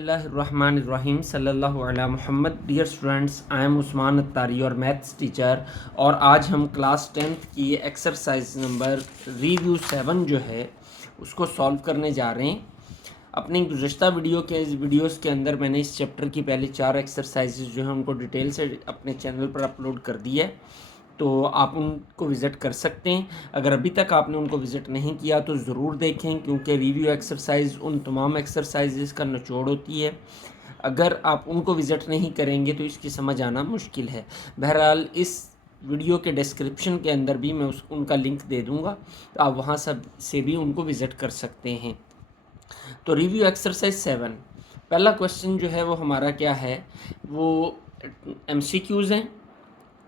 बिस्मिल्लाहिर्रहमानिर्रहीम सल्लल्लाहु अला मुहम्मद। Dear students, I am Usman Attari your maths teacher, और आज हम क्लास 10th की एक्सरसाइज नंबर रिव्यू 7 जो है उसको सॉल्व करने जा रहे हैं। अपनी गुज़श्ता वीडियोस के अंदर मैंने इस चैप्टर की पहले 4 एक्सरसाइजेज जो हैं उनको डिटेल से अपने चैनल पर अपलोड कर दी है, तो आप उनको विज़िट कर सकते हैं। अगर अभी तक आपने उनको विज़िट नहीं किया तो ज़रूर देखें, क्योंकि रिव्यू एक्सरसाइज उन तमाम एक्सरसाइजेस का निचोड़ होती है। अगर आप उनको विज़िट नहीं करेंगे तो इसकी समझ आना मुश्किल है। बहरहाल इस वीडियो के डिस्क्रिप्शन के अंदर भी मैं उनका लिंक दे दूँगा, तो आप वहाँ सब से भी उनको विज़िट कर सकते हैं। तो रिव्यू एक्सरसाइज 7, पहला क्वेश्चन जो है वो हमारा क्या है, वो MCQs हैं।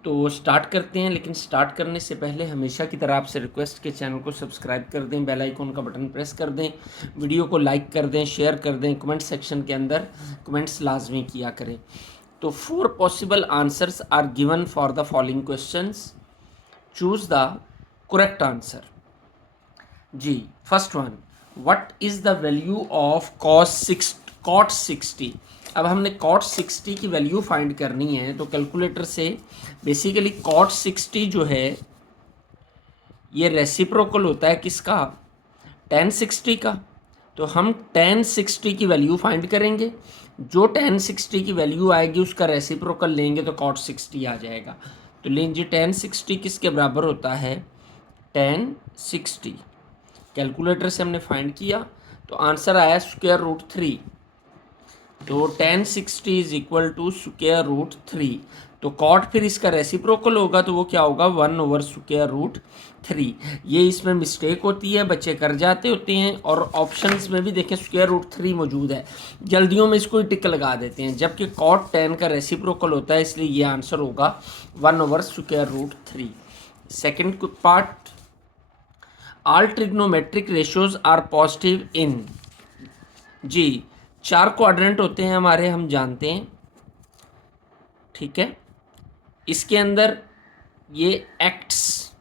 तो स्टार्ट करते हैं, लेकिन स्टार्ट करने से पहले हमेशा की तरह आपसे रिक्वेस्ट के चैनल को सब्सक्राइब कर दें, बेल आइकन का बटन प्रेस कर दें, वीडियो को लाइक कर दें, शेयर कर दें, कमेंट सेक्शन के अंदर कमेंट्स लाजमी किया करें। तो 4 possible answers are given for the following questions, choose the correct answer. जी, first one, what is the value of cot 60। अब हमने cot 60 की वैल्यू फाइंड करनी है, तो कैलकुलेटर से बेसिकली cot 60 जो है ये रेसिप्रोकल होता है किसका, tan 60 का। तो हम tan 60 की वैल्यू फाइंड करेंगे, जो tan 60 की वैल्यू आएगी उसका रेसिप्रोकल लेंगे तो cot 60 आ जाएगा। तो लीजिए tan 60 किसके बराबर होता है, tan 60। कैलकुलेटर से हमने फाइंड किया तो आंसर आया √3। तो tan 60 इज इक्वल टू √3। तो कॉट फिर इसका रेसिप्रोकल होगा, तो वो क्या होगा, 1/√3। ये इसमें मिस्टेक होती है, बच्चे कर जाते होते हैं, और ऑप्शंस में भी देखें √3 मौजूद है, जल्दियों में इसको टिक लगा देते हैं, जबकि कॉट tan का रेसिप्रोकल होता है, इसलिए ये आंसर होगा 1/√3। Second part, all trigonometric ratios are positive in. जी, 4 क्वाड्रेंट होते हैं हमारे, हम जानते हैं, ठीक है। इसके अंदर ये एक्ट्स,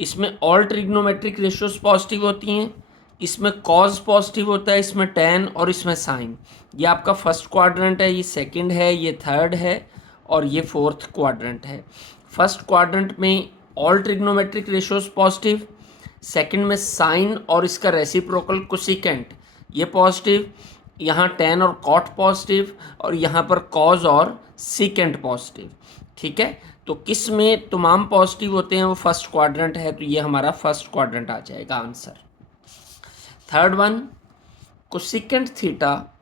इसमें ऑल ट्रिग्नोमेट्रिक रेशियोज पॉजिटिव होती हैं, इसमें कॉज पॉजिटिव होता है, इसमें tan और इसमें साइन। ये आपका फर्स्ट क्वाड्रेंट है, ये सेकंड है, ये थर्ड है, और ये फोर्थ क्वाड्रेंट है। फर्स्ट क्वाड्रेंट में all trigonometric ratios positive, second में साइन और इसका रेसिप्रोकल कोसिकेंट ये पॉजिटिव, यहाँ tan और cot पॉजिटिव, और यहाँ पर कॉज और सीकेंट पॉजिटिव, ठीक है। तो किस में तमाम पॉजिटिव होते हैं, वो फर्स्ट क्वाड्रेंट है, तो ये हमारा फर्स्ट क्वाड्रेंट आ जाएगा answer. Third one, cosecant theta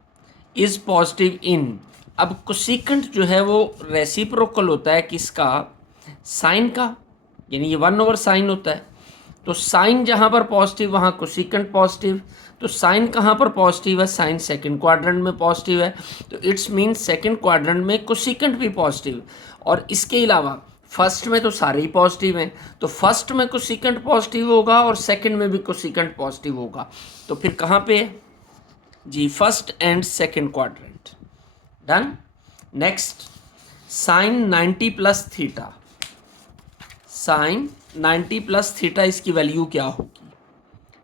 is positive in. अब कोसिकेंट जो है वो रेसिप्रोकल होता है किसका, साइन का, यानी ये 1/sin होता है। तो साइन जहाँ पर पॉजिटिव वहाँ कोसिकेंट पॉजिटिव, तो साइन कहाँ पर पॉजिटिव है, साइन सेकंड क्वाड्रेंट में पॉजिटिव है, तो इट्स मीन सेकंड क्वाड्रेंट में कोसिकेंट भी पॉजिटिव। और इसके अलावा फर्स्ट में तो सारे ही पॉजिटिव हैं, तो फर्स्ट में कोसिकेंट पॉजिटिव होगा और सेकंड में भी कोसिकेंट पॉजिटिव होगा। तो फिर कहाँ पे है जी, first and second quadrant. Done. Next, sine 90 plus theta, sine 90 plus theta, इसकी वैल्यू क्या होगी,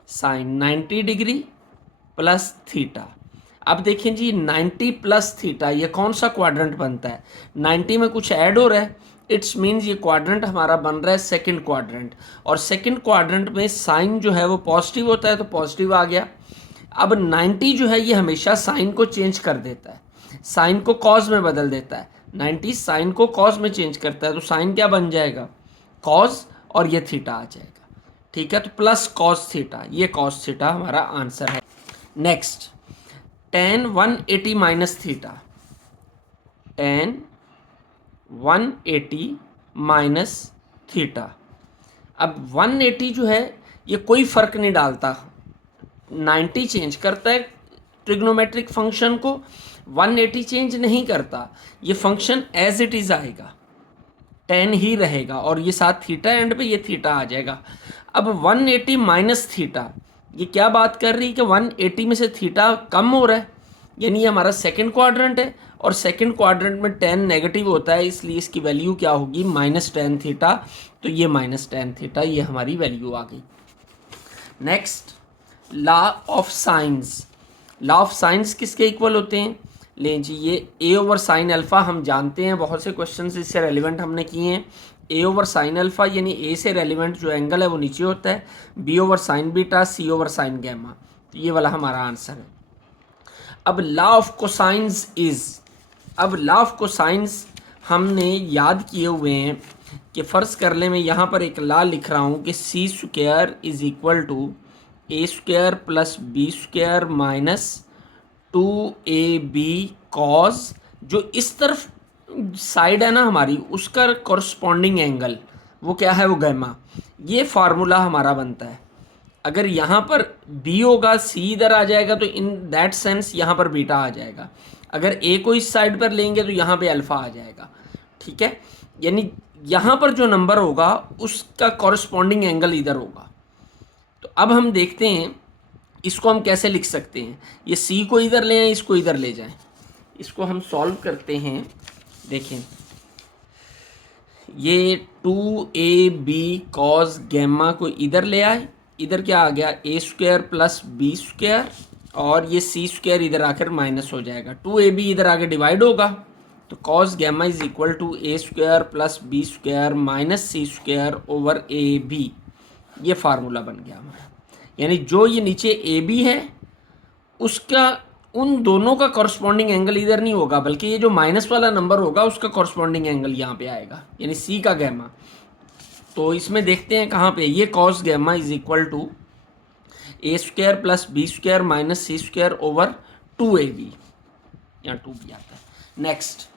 साइन 90 डिग्री प्लस थीटा। अब देखें जी, 90 प्लस थीटा ये कौन सा क्वाड्रेंट बनता है, 90 में कुछ ऐड हो रहा है, इट्स मीन्स ये क्वाड्रेंट हमारा बन रहा है सेकंड क्वाड्रेंट, और सेकंड क्वाड्रेंट में साइन जो है वो पॉजिटिव होता है, तो पॉजिटिव आ गया। अब 90 जो है ये हमेशा साइन को चेंज कर देता है, साइन को कॉज में बदल देता है, 90 साइन को कॉज में चेंज करता है, तो साइन क्या बन जाएगा, कॉज, और ये थीटा आ जाएगा, ठीक है। तो प्लस कॉस थीटा, ये कॉस थीटा हमारा आंसर है। Next, tan 180 minus theta, tan 180 minus theta. अब 180 जो है ये कोई फर्क नहीं डालता, 90 चेंज करता है ट्रिग्नोमेट्रिक फंक्शन को, 180 चेंज नहीं करता, ये फंक्शन एज इट इज आएगा, tan ही रहेगा, और ये साथ थीटा एंड पे ये थीटा आ जाएगा। अब 180 माइनस थीटा, ये क्या बात कर रही है कि 180 में से थीटा कम हो रहा है, यानी ये हमारा सेकंड क्वाड्रेंट है, और सेकंड क्वाड्रेंट में tan नेगेटिव होता है, इसलिए इसकी वैल्यू क्या होगी, -tan थीटा। तो ये -tan थीटा, ये हमारी वैल्यू आ गई। Next, law of science, law of science किसके इक्वल होते हैं? लें जी, ये ए ओवर साइन अल्फ़ा हम जानते हैं, बहुत से क्वेश्चन इससे रेलिवेंट हमने किए हैं। ए ओवर साइन अल्फ़ा यानी ए से रेलिवेंट जो एंगल है वो नीचे होता है, B over sine beta, c over sine gamma. तो ये वाला हमारा आंसर है। अब लॉ ऑफ कोसाइंस इज, अब लॉ ऑफ कोसाइंस हमने याद किए हुए हैं कि फ़र्ज़ कर ले मैं यहाँ पर एक लॉ लिख रहा हूँ कि c square is equal to A square plus B square minus 2ab cos, जो इस तरफ साइड है ना हमारी, उसका कॉरस्पॉन्डिंग एंगल वो क्या है? वो गैमा। ये फार्मूला हमारा बनता है। अगर यहाँ पर बी होगा, सी इधर आ जाएगा, तो इन दैट सेंस यहाँ पर बीटा आ जाएगा। अगर ए को इस साइड पर लेंगे तो यहाँ पे अल्फ़ा आ जाएगा। ठीक है, यानी यहाँ पर जो नंबर होगा उसका कॉरस्पॉन्डिंग एंगल इधर होगा। तो अब हम देखते हैं इसको हम कैसे लिख सकते हैं। ये सी को इधर ले आए, इसको इधर ले जाएं, इसको हम सॉल्व करते हैं। देखें, ये 2ab कॉस गैमा को इधर ले आए, इधर क्या आ गया? ए स्क्वायर प्लस बी स्क्वायर, और ये सी स्क्वायर इधर आकर माइनस हो जाएगा, 2ab इधर आके डिवाइड होगा, तो cos gamma is equal to A square plus B square minus C square over A B. ये फार्मूला बन गया हमारा। यानी जो ये नीचे ए बी है उसका, उन दोनों का कॉरस्पॉन्डिंग एंगल इधर नहीं होगा, बल्कि ये जो माइनस वाला नंबर होगा उसका कॉरस्पॉन्डिंग एंगल यहाँ पे आएगा, यानी सी का गैमा। तो इसमें देखते हैं कहाँ पे, ये cos gamma is equal to A square plus B square minus C square over 2ab, यहाँ 2b आता है। Next,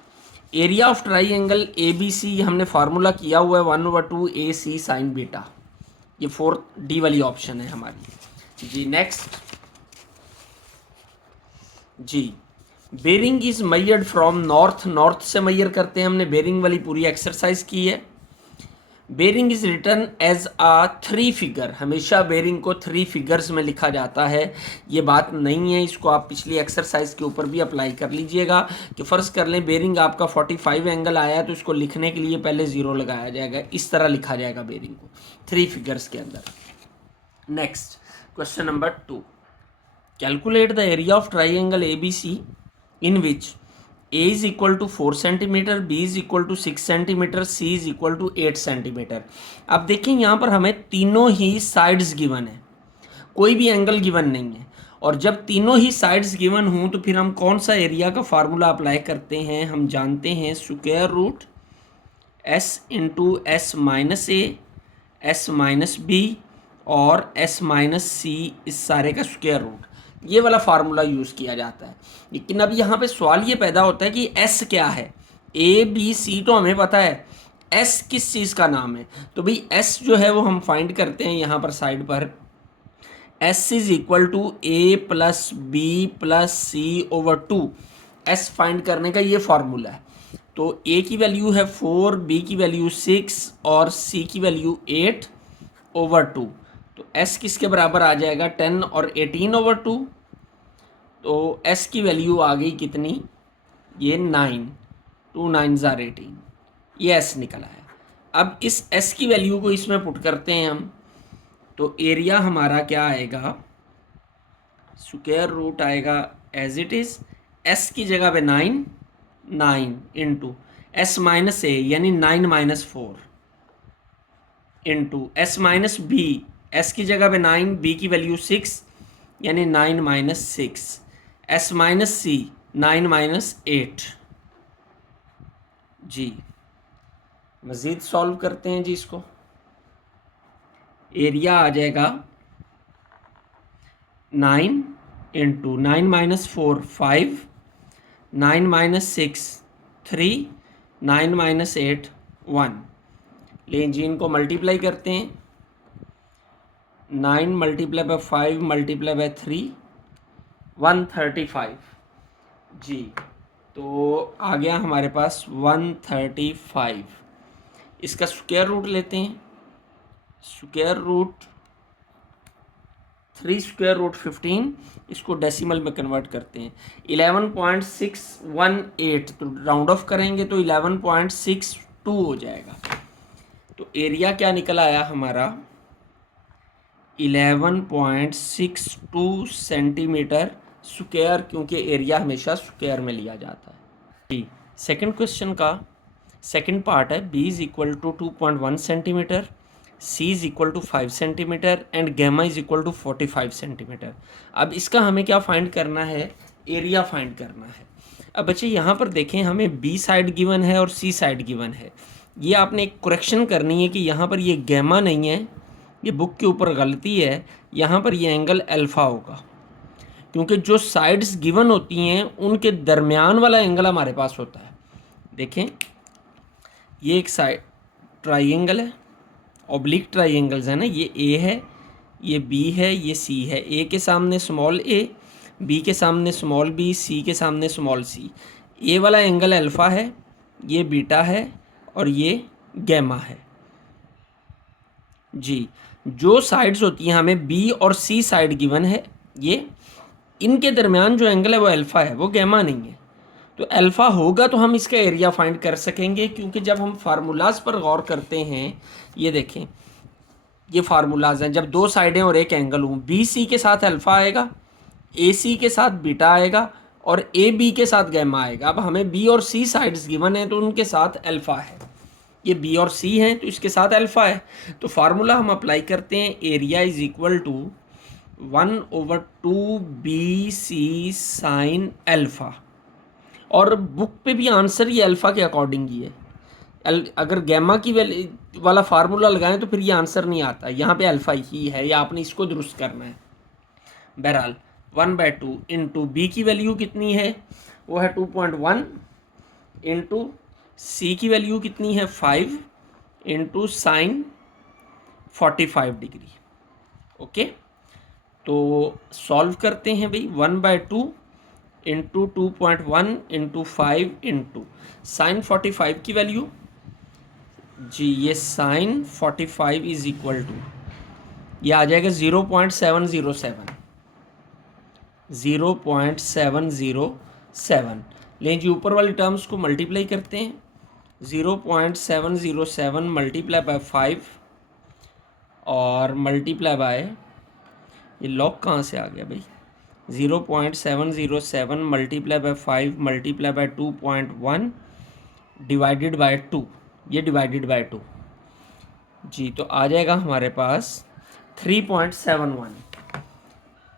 area of triangle A B C हमने फार्मूला किया हुआ है 1/2 ए सी साइन बीटा। ये 4D वाली ऑप्शन है हमारी जी। नेक्स्ट जी, bearing is measured from north, north से मेजर करते हैं हमने, बेरिंग वाली पूरी एक्सरसाइज की है। Bearing is written as a 3 figure, हमेशा बेरिंग को 3 फिगर्स में लिखा जाता है। ये बात नहीं है, इसको आप पिछली एक्सरसाइज के ऊपर भी अप्लाई कर लीजिएगा कि फ़र्ज़ कर लें बेरिंग आपका 45 एंगल आया है, तो इसको लिखने के लिए पहले 0 लगाया जाएगा, इस तरह लिखा जाएगा बेरिंग को 3 फिगर्स के अंदर। Next, question number 2, calculate the area of triangle A B C in which A is equal to 4 centimetre, B is equal to 6 centimetre, C is equal to 8 centimetre. अब देखिए यहाँ पर हमें तीनों ही साइड्स गिवन है, कोई भी एंगल गिवन नहीं है, और जब तीनों ही साइड्स गिवन हों तो फिर हम कौन सा एरिया का फार्मूला अप्लाई करते हैं? हम जानते हैं square root S into S minus a, s minus b और एस माइनस सी, इस सारे का स्क्वायर रूट, ये वाला फार्मूला यूज़ किया जाता है। लेकिन अब यहाँ पे सवाल ये पैदा होता है कि एस क्या है? ए बी सी तो हमें पता है, एस किस चीज़ का नाम है? तो भाई एस जो है वो हम फाइंड करते हैं यहाँ पर साइड पर, S is equal to A plus B plus C over 2। S find करने का ये फार्मूला है। तो ए की वैल्यू है 4, बी की वैल्यू 6 और सी की वैल्यू 8 ओवर 2। तो एस किसके बराबर आ जाएगा? 10 और 18 ओवर 2। तो एस की वैल्यू आ गई कितनी? ये 9, 2 9s are 18, ये एस निकला है। अब इस एस की वैल्यू को इसमें पुट करते हैं हम, तो एरिया हमारा क्या आएगा? स्क्वायर रूट आएगा एज इट इज़, एस की जगह पे 9 इंटू एस माइनस ए यानी 9 minus 4 into S minus B, S की जगह पे 9, बी की वैल्यू 6 यानी 9 माइनस 6, एस माइनस सी 9 माइनस 8 जी। मज़ीद सॉल्व करते हैं जी इसको। एरिया आ जाएगा 9 इंटू 9 माइनस 4 5, 9 माइनस 6 3, 9 माइनस 8 1। लेकिन जी इनको मल्टीप्लाई करते हैं, 9 मल्टीप्लाई बाय 5 मल्टीप्लाई बाय 3 135 जी। तो आ गया हमारे पास 135। इसका स्क्वायर रूट लेते हैं, स्क्वायर रूट 3 स्क्वायर रूट 15, इसको डेसिमल में कन्वर्ट करते हैं 11.618, तो राउंड ऑफ करेंगे तो 11.62 हो जाएगा। तो एरिया क्या निकल आया हमारा? 11.62 सेंटीमीटर स्क्वायर, क्योंकि एरिया हमेशा स्क्वायर में लिया जाता है। जी, सेकंड क्वेश्चन का सेकंड पार्ट है, b is equal to 2.1 centimetre, c is equal to 5 centimetre and gamma is equal to 45 centimetre. अब इसका हमें क्या फाइंड करना है, एरिया फाइंड करना है। अब बच्चे यहाँ पर देखें, हमें b साइड गिवन है और c साइड गिवन है। ये आपने एक करेक्शन करनी है कि यहाँ पर ये गैमा नहीं है, ये बुक के ऊपर गलती है, यहाँ पर ये एंगल अल्फ़ा होगा, क्योंकि जो साइड्स गिवन होती हैं उनके दरमियान वाला एंगल हमारे पास होता है। देखें, ये एक साइड ट्राइंगल है, ऑब्लिक ट्राइंगल्स है ना, ये ए है, ये बी है, ये सी है। ए के सामने स्मॉल ए, बी के सामने स्मॉल बी, सी के सामने स्मॉल सी। ए वाला एंगल अल्फ़ा है, ये बीटा है और ये गैमा है। जी, जो साइड्स होती हैं हमें बी और सी साइड गिवन है, ये इनके दरमियान जो एंगल है वो अल्फ़ा है, वो गैमा नहीं है। तो अल्फ़ा होगा तो हम इसका एरिया फाइंड कर सकेंगे, क्योंकि जब हम फार्मूलाज पर गौर करते हैं, ये देखें, ये फार्मूलाज हैं, जब दो साइडें और एक एंगल हूँ, बी सी के साथ अल्फ़ा आएगा, ए सी के साथ बीटा आएगा और ए बी के साथ गैमा आएगा। अब हमें बी और सी साइड्स गिवन है तो उनके साथ अल्फ़ा है, ये बी और सी हैं तो इसके साथ अल्फ़ा है। तो फार्मूला हम अप्लाई करते हैं, area is equal to 1/2 B C sine alpha. और बुक पे भी आंसर ये अल्फ़ा के अकॉर्डिंग ही है। अगर गैमा की वाला फार्मूला लगाएं तो फिर ये आंसर नहीं आता, यहाँ पे अल्फ़ा ही है, या आपने इसको दुरुस्त करना है। बहरहाल 1/2 इंटू बी की वैल्यू कितनी है, वो है 2.1 इंटू सी की वैल्यू कितनी है 5 इंटू साइन 45 डिग्री। ओके, तो सॉल्व करते हैं भाई। 1/2 इंटू 2.1 इंटू 5 इंटू साइन 45 की वैल्यू, जी ये साइन 45 इज इक्वल टू, ये आ जाएगा 0.707, 0.707। लेकिन जी ऊपर वाली टर्म्स को मल्टीप्लाई करते हैं, 0.707 मल्टीप्लाई बाय 5 और मल्टीप्लाई बाय, ये लॉग कहाँ से आ गया भाई, 0.707 multiply by 5 multiply by 2.1 divided by 2, ये डिवाइडेड बाय 2, जी तो आ जाएगा हमारे पास 3.71।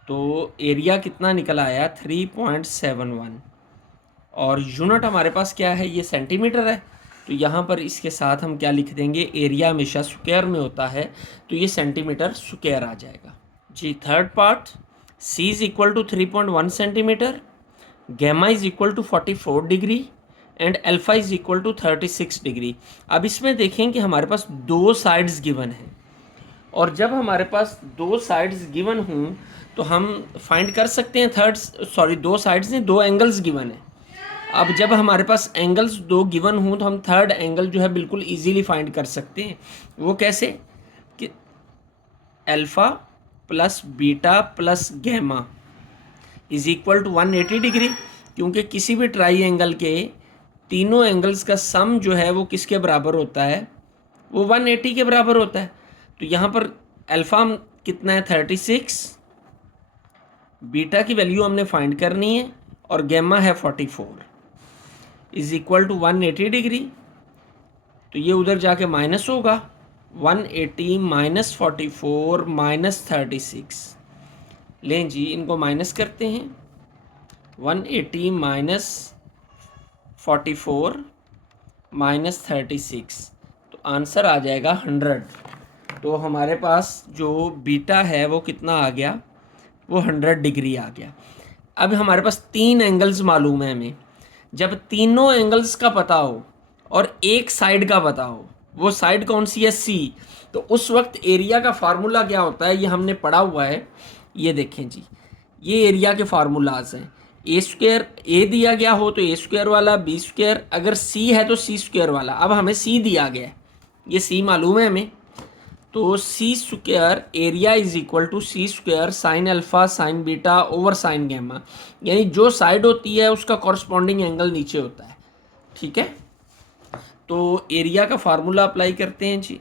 तो एरिया कितना निकल आया, 3.71। और यूनिट हमारे पास क्या है, ये सेंटीमीटर है, तो यहाँ पर इसके साथ हम क्या लिख देंगे, एरिया हमेशा स्क्वायर में होता है तो ये सेंटीमीटर स्क्वायर आ जाएगा। जी third part, c is equal to 3.1 centimetre, gamma is equal to 44 degree and alpha is equal to 36 degree. अब इसमें देखें कि हमारे पास दो साइड्स गिवन हैं, और जब हमारे पास दो साइड्स गिवन हों तो हम फाइंड कर सकते हैं दो साइड्स नहीं, दो एंगल्स गिवन है। अब जब हमारे पास एंगल्स दो गिवन हों तो हम थर्ड एंगल जो है बिल्कुल इजीली फाइंड कर सकते हैं। वो कैसे, कि alpha plus beta plus gamma is equal to 180 degree, क्योंकि किसी भी ट्राई एंगल के तीनों एंगल्स का सम जो है वो किसके बराबर होता है, वो 180 के बराबर होता है। तो यहाँ पर अल्फ़ा कितना है 36, बीटा की वैल्यू हमने फाइंड करनी है और गैमा है 44 इज इक्वल टू 180 डिग्री। तो ये उधर जाके माइनस होगा, 180 माइनस 44 माइनस 36। लें जी इनको माइनस करते हैं, 180 माइनस 44 माइनस 36, तो आंसर आ जाएगा 100। तो हमारे पास जो बीटा है वो कितना आ गया, वो 100 डिग्री आ गया। अब हमारे पास तीन एंगल्स मालूम है हमें, जब तीनों एंगल्स का पता हो और एक साइड का पता हो, वो साइड कौन सी है, सी, तो उस वक्त एरिया का फार्मूला क्या होता है, ये हमने पढ़ा हुआ है। ये देखें जी, ये एरिया के फार्मूलाज हैं। ए स्क्वायर, ए दिया गया हो तो ए स्क्वायर वाला, बी स्क्वायर, अगर सी है तो सी स्क्वायर वाला। अब हमें सी दिया गया है, ये सी मालूम है हमें, तो c square area is equal to c square sine alpha sine beta over sine gamma, यानी जो साइड होती है उसका कॉरस्पॉन्डिंग एंगल नीचे होता है। ठीक है, तो एरिया का फार्मूला अप्लाई करते हैं जी,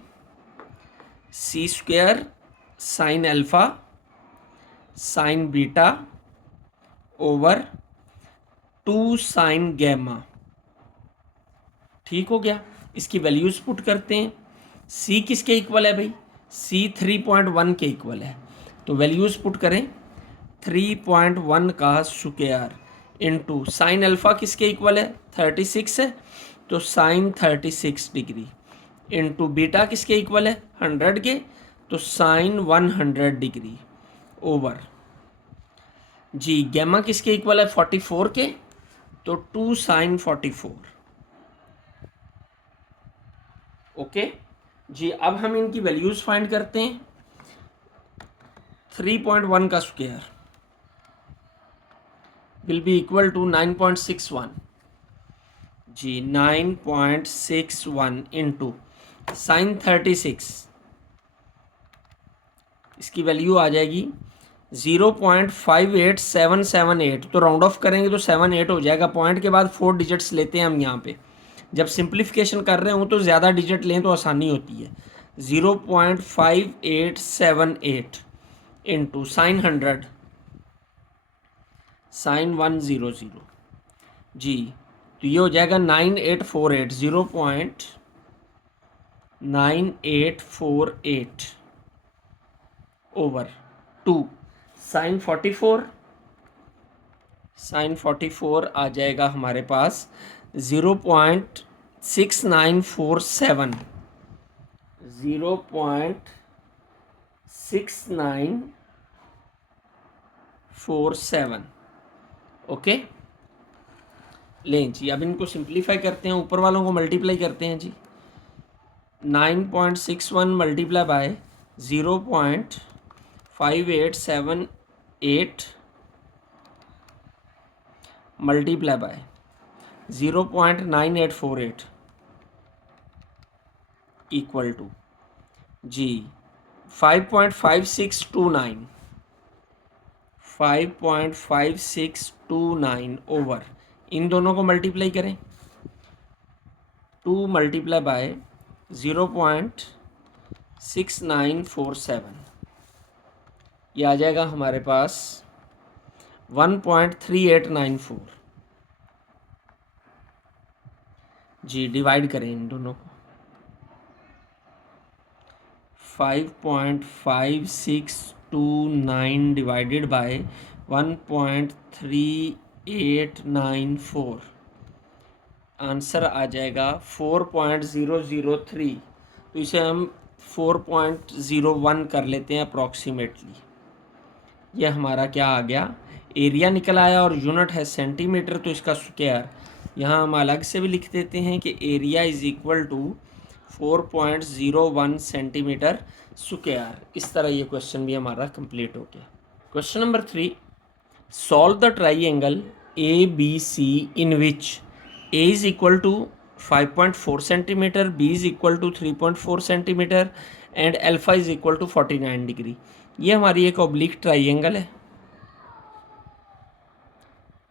c square sine alpha sine beta over 2 sine gamma. ठीक हो गया। इसकी वैल्यूज पुट करते हैं। सी किसके इक्वल है भाई? सी 3.1 के इक्वल है। तो वैल्यूज पुट करें, 3.1 का स्क्वायर इंटू साइन अल्फा किसके इक्वल है? 36 है, तो साइन 36 डिग्री इंटू बीटा किसके इक्वल है? 100 के, तो साइन 100 डिग्री ओवर जी गैमा किसके इक्वल है? 44 के, तो 2 साइन 44। ओके जी। अब हम इनकी वैल्यूज फाइंड करते हैं। 3.1 का square will be equal to 9.61 जी, 9.61 इंटू साइन 36, इसकी वैल्यू आ जाएगी 0.58778। तो राउंड ऑफ करेंगे तो 78 हो जाएगा। पॉइंट के बाद 4 डिजिट्स लेते हैं हम यहाँ पे। जब सिंप्लीफिकेशन कर रहे हो तो ज़्यादा डिजिट लें तो आसानी होती है। 0.5878 इंटू साइन 100 साइन 100 जी, तो ये हो जाएगा 9848, 0.9848 ओवर 2 साइन 44। साइन 44 आ जाएगा हमारे पास 0.6947, 0.6947। ओके लें जी। अब इनको सिंप्लीफाई करते हैं, ऊपर वालों को मल्टीप्लाई करते हैं जी। 9.61 multiply by 0.5878 multiply by 0.9848 equal to जी 5.5629, 5.5629 ओवर, इन दोनों को मल्टीप्लाई करें, 2 मल्टीप्लाई बाय 0.6947, ये आ जाएगा हमारे पास 1.3894 जी। डिवाइड करें इन दोनों को, 5.5629 डिवाइडेड बाय 1.3894, आंसर आ जाएगा 4.003। तो इसे हम 4.01 कर लेते हैं अप्रॉक्सीमेटली। यह हमारा क्या आ गया? एरिया निकल आया और यूनिट है सेंटीमीटर, तो इसका स्क्वायर यहाँ हम अलग से भी लिख देते हैं कि area is equal to 4.01 centimetre square. इस तरह ये क्वेश्चन भी हमारा कंप्लीट हो गया। Question number 3, solve the triangle A B C in which A is equal to 5.4 centimetre, B is equal to 3.4 centimetre and alpha is equal to 49 degree. ये हमारी एक ऑब्लिक ट्राइंगल है।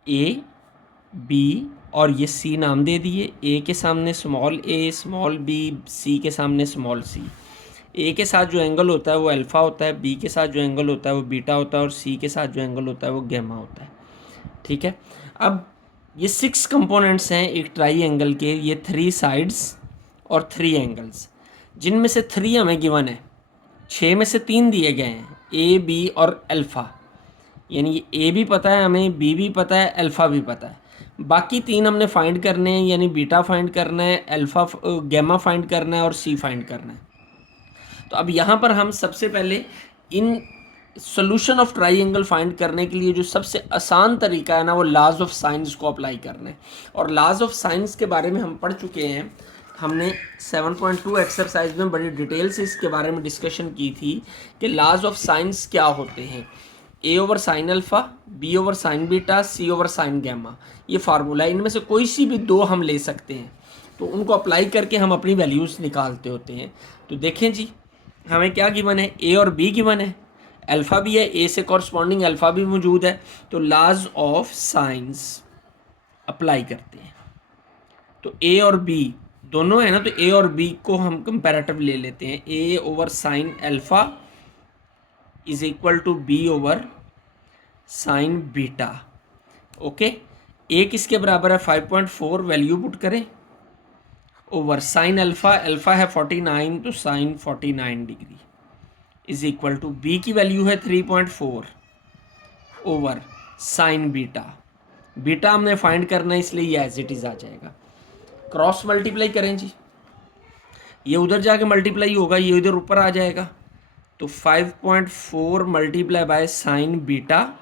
ए बी और ये सी नाम दे दिए। ए के सामने स्मॉल ए, स्मॉल बी, सी के सामने स्मॉल सी। ए के साथ जो एंगल होता है वो अल्फ़ा होता है, बी के साथ जो एंगल होता है वो बीटा होता है और सी के साथ जो एंगल होता है वो गैमा होता है। ठीक है। अब ये 6 कंपोनेंट्स हैं एक ट्राइंगल के, ये 3 साइड्स और 3 एंगल्स, जिनमें से 3 हमें गिवन है, 6 में से 3 दिए गए हैं, ए बी और अल्फ़ा। यानी ए भी पता है हमें, बी भी पता है, अल्फ़ा भी पता है। बाकी 3 हमने फाइंड करने हैं, यानी बीटा फाइंड करना है, अल्फ़ा गैमा फाइंड करना है और सी फाइंड करना है। तो अब यहाँ पर हम सबसे पहले in solution of triangle find करने के लिए जो सबसे आसान तरीका है ना, वो लाज ऑफ साइंस को अप्लाई करना है। और लाज ऑफ साइंस के बारे में हम पढ़ चुके हैं। हमने 7.2 एक्सरसाइज में बड़ी डिटेल से इसके बारे में डिस्कशन की थी कि लाज ऑफ साइंस क्या होते हैं। A over sine alpha, b over sine beta, c over sine gamma, ये फार्मूला, इनमें से कोई सी भी 2 हम ले सकते हैं। तो उनको अप्लाई करके हम अपनी वैल्यूज़ निकालते होते हैं। तो देखें जी, हमें क्या गिवन है? ए और बी गिवन है, अल्फ़ा भी है, ए से कॉरस्पॉन्डिंग अल्फ़ा भी मौजूद है। तो लाज ऑफ साइंस अप्लाई करते हैं। तो ए और बी दोनों है ना, तो ए और बी को हम कंपैरेटिव ले लेते हैं। A over sine alpha is equal to b over sine beta. Okay, a किसके बराबर है 5.4, वैल्यू पुट करें ओवर साइन अल्फ़ा, अल्फ़ा है 49 तो sine 49 degree is equal to b की वैल्यू है 3.4 ओवर साइन बीटा, बीटा हमने फाइंड करना है इसलिए ये एज इट इज़ आ जाएगा। क्रॉस मल्टीप्लाई करें जी, ये उधर जाके मल्टीप्लाई होगा, ये इधर ऊपर आ जाएगा, तो 5.4 multiply by sine beta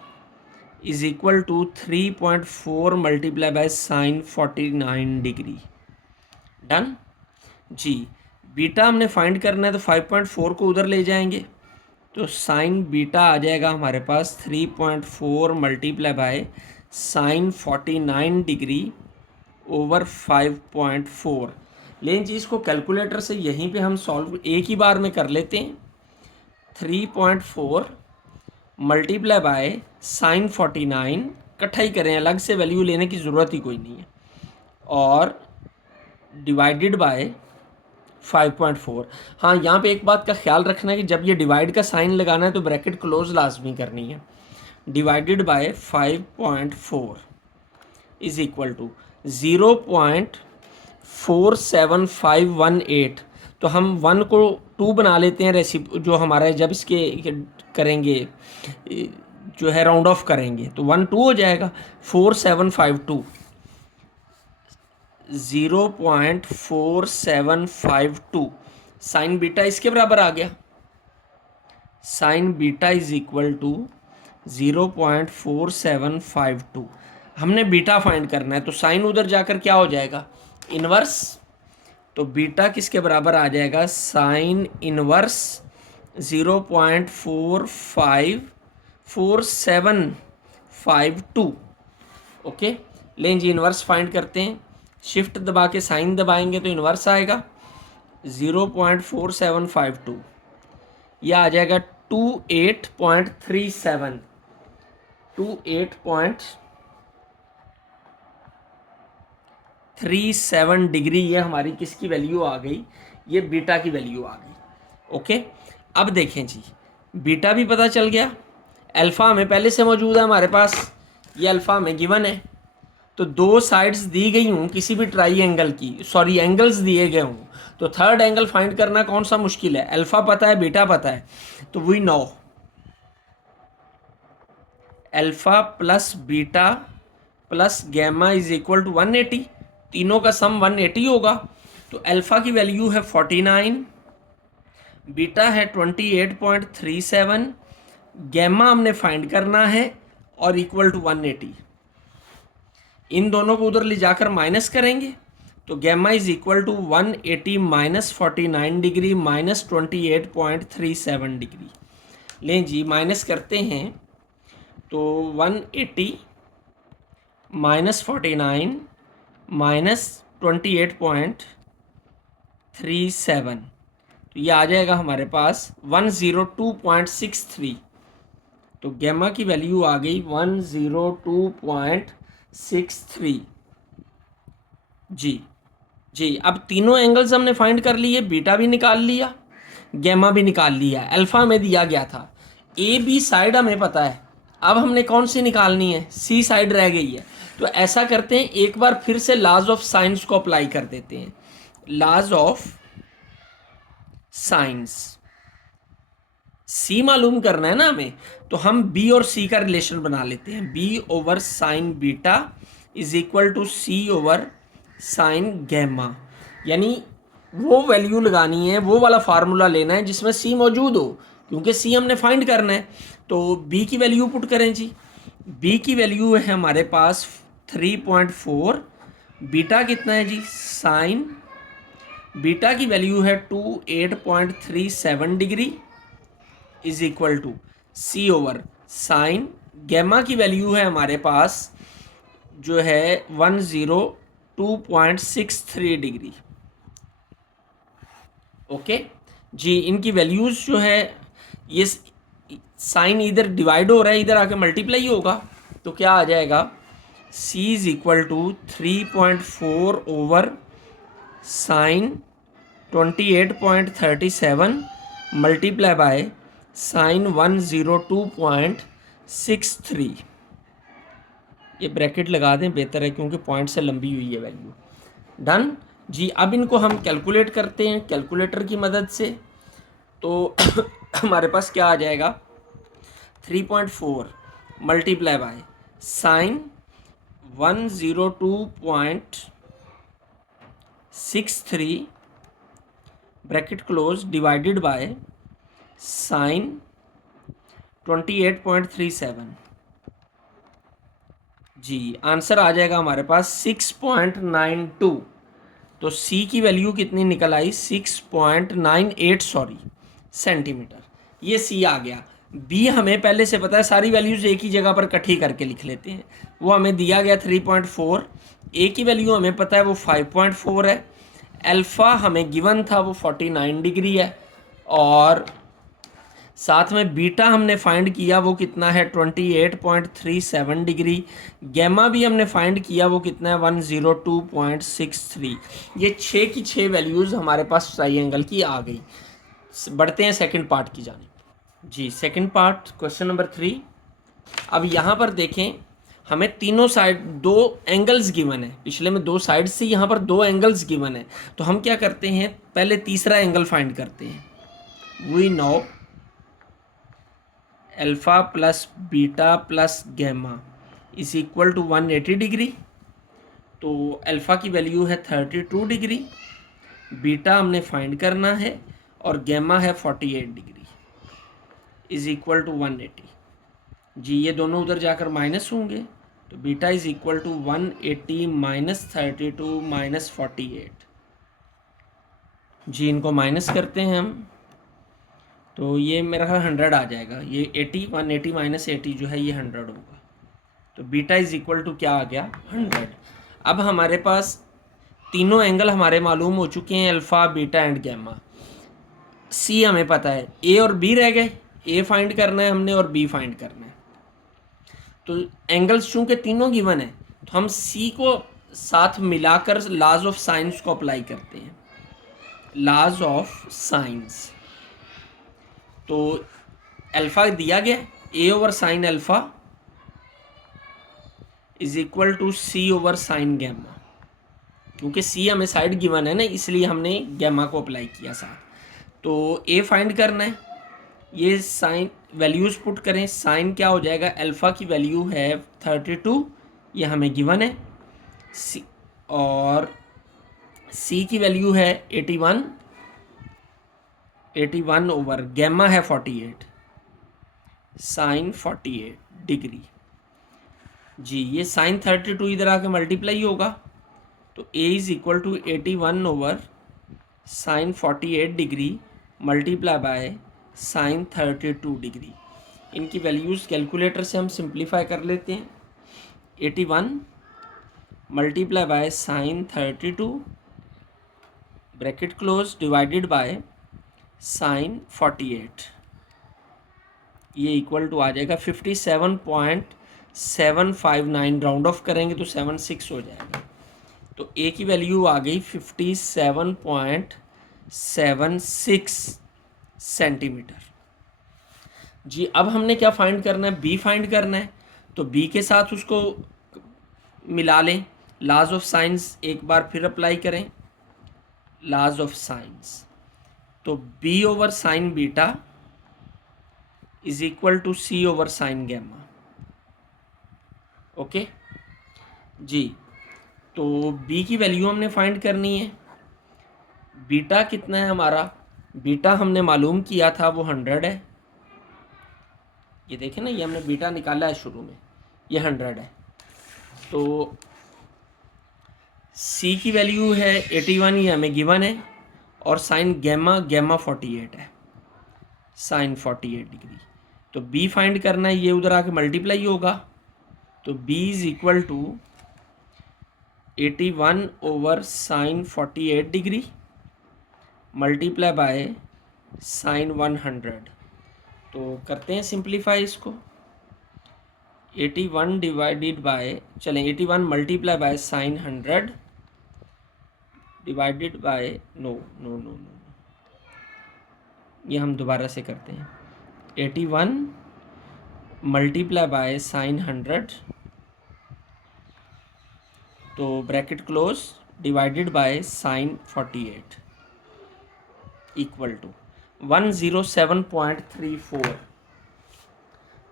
is equal to 3.4 multiply by sine 49 degree. Done जी। बीटा हमने फाइंड करना है तो 5.4 को उधर ले जाएंगे, तो साइन बीटा आ जाएगा हमारे पास 3.4 multiply by sine 49 degree over 5.4। लेकिन जी इसको कैलकुलेटर से यहीं पे हम सॉल्व एक ही बार में कर लेते हैं। 3.4 मल्टीप्लाई बाय साइन 49, इकट्ठा ही करें, अलग से वैल्यू लेने की ज़रूरत ही कोई नहीं है, और डिवाइडेड बाय 5.4। हाँ, यहाँ पे एक बात का ख्याल रखना है कि जब ये डिवाइड का साइन लगाना है तो ब्रैकेट क्लोज लाजमी करनी है। Divided by 5.4 is equal to 0.47518। तो हम 1 को 2 बना लेते हैं, जो हमारा जब इसके करेंगे जो है राउंड ऑफ करेंगे तो 1 2 हो जाएगा, 4752 0.4752 साइन बीटा इसके बराबर आ गया। Sine beta is equal to 0.4752। हमने बीटा फाइंड करना है तो साइन उधर जाकर क्या हो जाएगा, इनवर्स, तो बीटा किसके बराबर आ जाएगा, साइन इनवर्स 0.4752। ओके, लें जी इनवर्स फाइंड करते हैं, शिफ्ट दबा के साइन दबाएंगे तो इनवर्स आएगा 0.4752, यह आ जाएगा 28.37 28.37 डिग्री। ये हमारी किसकी वैल्यू आ गई, ये बीटा की वैल्यू आ गई। ओके, अब देखें जी, बीटा भी पता चल गया, अल्फ़ा हमें पहले से मौजूद है हमारे पास, ये अल्फ़ा हमें गिवन है, तो दो साइड्स दी गई हूँ किसी भी ट्राई एंगल की, सॉरी एंगल्स दिए गए हूँ, तो थर्ड एंगल फाइंड करना कौन सा मुश्किल है, अल्फ़ा पता है बीटा पता है, तो we know alpha plus beta plus gamma is equal to 180, तीनों का सम 180 होगा, तो अल्फ़ा की वैल्यू है 49, बीटा है 28.37, गैमा हमने फाइंड करना है और इक्वल टू 180। इन दोनों को उधर ले जाकर माइनस करेंगे तो gamma is equal to 180 minus 49 degree minus 28.37 degree. लें जी माइनस करते हैं तो 180 माइनस 49 माइनस 28.37, तो ये आ जाएगा हमारे पास 102.63, तो गैमा की वैल्यू आ गई 102.63 जी। जी, अब तीनों एंगल्स हमने फाइंड कर लिए, बीटा भी निकाल लिया, गैमा भी निकाल लिया, अल्फ़ा में दिया गया था, ए बी साइड हमें पता है, अब हमने कौन सी निकालनी है, सी साइड रह गई है। तो ऐसा करते हैं, एक बार फिर से लॉज ऑफ साइंस को अप्लाई कर देते हैं, लॉज ऑफ साइंस, सी मालूम करना है ना हमें, तो हम बी और सी का रिलेशन बना लेते हैं, B over sine beta is equal to C over sine gamma, यानी वो वैल्यू लगानी है, वो वाला फार्मूला लेना है जिसमें सी मौजूद हो, क्योंकि सी हमने फाइंड करना है। तो बी की वैल्यू पुट करें जी, बी की वैल्यू है हमारे पास 3.4, बीटा कितना है जी, साइन बीटा की वैल्यू है 28.37 degree is equal to C over sine, gamma की वैल्यू है हमारे पास जो है 102.63 डिग्री। ओके जी, इनकी वैल्यूज़ जो है, ये साइन इधर डिवाइड हो रहा है, इधर आके मल्टीप्लाई होगा, तो क्या आ जाएगा, c is equal to 3.4 over sine 28.37 multiply by sine 102.63, ये ब्रैकेट लगा दें, बेहतर है क्योंकि पॉइंट से लंबी हुई है वैल्यू। डन जी। अब इनको हम कैलकुलेट करते हैं कैलकुलेटर की मदद से। तो हमारे पास क्या आ जाएगा, 3.4 multiply by sine 102.63 bracket close divided by sine 28.37। जी आंसर आ जाएगा हमारे पास 6.92। तो सी की वैल्यू कितनी निकल आई, 6.98 सॉरी सेंटीमीटर। ये सी आ गया। बी हमें पहले से पता है, सारी वैल्यूज एक ही जगह पर इकट्ठी करके लिख लेते हैं। वो हमें दिया गया 3.4, ए की वैल्यू हमें पता है वो 5.4 है, अल्फ़ा हमें गिवन था वो 49 डिग्री है, और साथ में बीटा हमने फाइंड किया वो कितना है 28.37 डिग्री, गैमा भी हमने फाइंड किया वो कितना है 102.63। ये 6 की 6 वैल्यूज़ हमारे पास ट्राइंगल की आ गई। बढ़ते हैं सेकंड पार्ट की जानिब। जी सेकंड पार्ट क्वेश्चन नंबर 3। अब यहाँ पर देखें, हमें तीनों साइड दो एंगल्स गिवन है, पिछले में दो साइड से, यहाँ पर दो एंगल्स गिवन है। तो हम क्या करते हैं, पहले तीसरा एंगल फाइंड करते हैं। We know alpha plus beta plus gamma is equal to 180 degree. तो अल्फ़ा की वैल्यू है 32 डिग्री, बीटा हमने फाइंड करना है, और गैमा है 48 डिग्री इज इक्वल टू 180। जी ये दोनों उधर जाकर माइनस होंगे, तो beta is equal to 180 minus 32 minus 48। जी इनको माइनस करते हैं हम, तो ये मेरा 100 आ जाएगा। ये 80 180 माइनस 80 जो है ये 100 होगा। तो बीटा इज इक्वल टू क्या आ गया 100। अब हमारे पास तीनों एंगल हमारे मालूम हो चुके हैं, अल्फ़ा बीटा एंड गैमा। सी हमें पता है, ए और बी रह गए, ए फाइंड करना है हमने और बी फाइंड करना है। तो एंगल्स चूंकि तीनों गिवन है, तो हम सी को साथ मिलाकर लॉज ऑफ साइंस को अप्लाई करते हैं। लॉज ऑफ साइंस, तो अल्फ़ा दिया गया ए over sine alpha is equal to C over sine gamma. क्योंकि सी हमें साइड गिवन है ना, इसलिए हमने गैमा को अप्लाई किया साथ। तो ए फाइंड करना है, ये साइन वैल्यूज़ पुट करें। साइन क्या हो जाएगा, अल्फ़ा की वैल्यू है 32, ये हमें गिवन है, सी, और सी की वैल्यू है 81 ओवर गैमा है 48 साइन 48 डिग्री। जी ये साइन 32 इधर आके मल्टीप्लाई होगा, तो A is equal to 81 over sine 48 degree multiply by sine 32 degree. इनकी वैल्यूज़ कैलकुलेटर से हम सिंप्लीफाई कर लेते हैं। 81 multiply by sine 32 bracket close divided by sine 48, ये इक्वल टू आ जाएगा 57.759। राउंड ऑफ करेंगे तो 76 हो जाएगा। तो ए की वैल्यू आ गई 57.76 सेंटीमीटर। जी अब हमने क्या फाइंड करना है, बी फाइंड करना है। तो बी के साथ उसको मिला लें, लॉज ऑफ साइंस एक बार फिर अप्लाई करें, लॉज ऑफ साइंस। तो b over sine beta is equal to C over sine gamma. Okay जी, तो बी की वैल्यू हमने फाइंड करनी है। बीटा कितना है हमारा, बीटा हमने मालूम किया था वो 100 है। ये देखें ना, ये हमने बीटा निकाला है शुरू में, ये 100 है। तो सी की वैल्यू है 81, ये हमें गिवन है, और साइन गैमा 48 है, साइन 48 डिग्री। तो बी फाइंड करना है, ये उधर आके मल्टीप्लाई होगा। तो B is equal to 81 over sine 48 degree multiply by sine 100। तो करते हैं सिंप्लीफाई इसको। 81 डिवाइडेड बाय, चलें 81 multiply by sine 100 divided by no, ये हम दोबारा से करते हैं। 81 मल्टीप्लाई बाय साइन 100 तो bracket close, divided by sine 48 equal to 107.34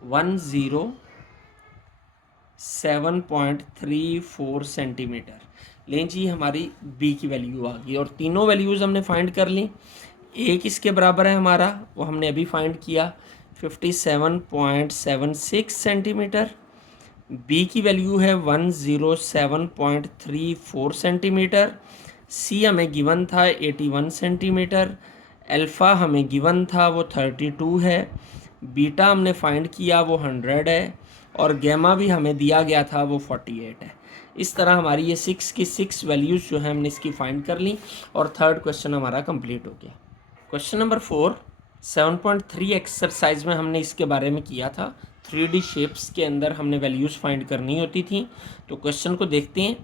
107.34 centimetre. लें जी, हमारी बी की वैल्यू आ गई और तीनों वैल्यूज़ हमने फाइंड कर ली। ए किसके बराबर है हमारा, वो हमने अभी फाइंड किया 57.76 सेंटीमीटर। बी की वैल्यू है 107.34 सेंटीमीटर। सी हमें गिवन था 81 सेंटीमीटर। अल्फ़ा हमें गिवन था वो 32 है। बीटा हमने फाइंड किया वो 100 है और गैमा भी हमें दिया गया था वो 48 है। इस तरह हमारी ये 6 की 6 वैल्यूज़ जो है हमने इसकी फाइंड कर ली और थर्ड क्वेश्चन हमारा कंप्लीट हो गया। क्वेश्चन नंबर 4 7.3 एक्सरसाइज में हमने इसके बारे में किया था। 3D शेप्स के अंदर हमने वैल्यूज़ फाइंड करनी होती थी। तो क्वेश्चन को देखते हैं।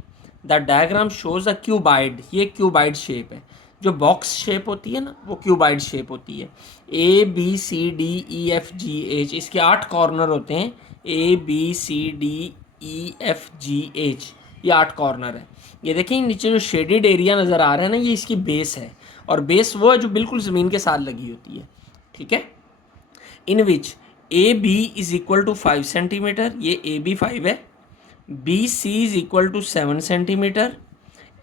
The diagram shows a cuboid, ये क्यूबाइड शेप है। जो बॉक्स शेप होती है ना, वो क्यूबाइड शेप होती है। A B C D E F G H, इसके 8 कॉर्नर होते हैं। A B C D E F G H, ये 8 कॉर्नर है। ये देखें नीचे जो शेडेड एरिया नज़र आ रहा है ना, ये इसकी बेस है और बेस वो है जो बिल्कुल ज़मीन के साथ लगी होती है। ठीक है। In which a B is equal to 5 centimetre, ये ए बी 5 है। B C is equal to 7 centimetre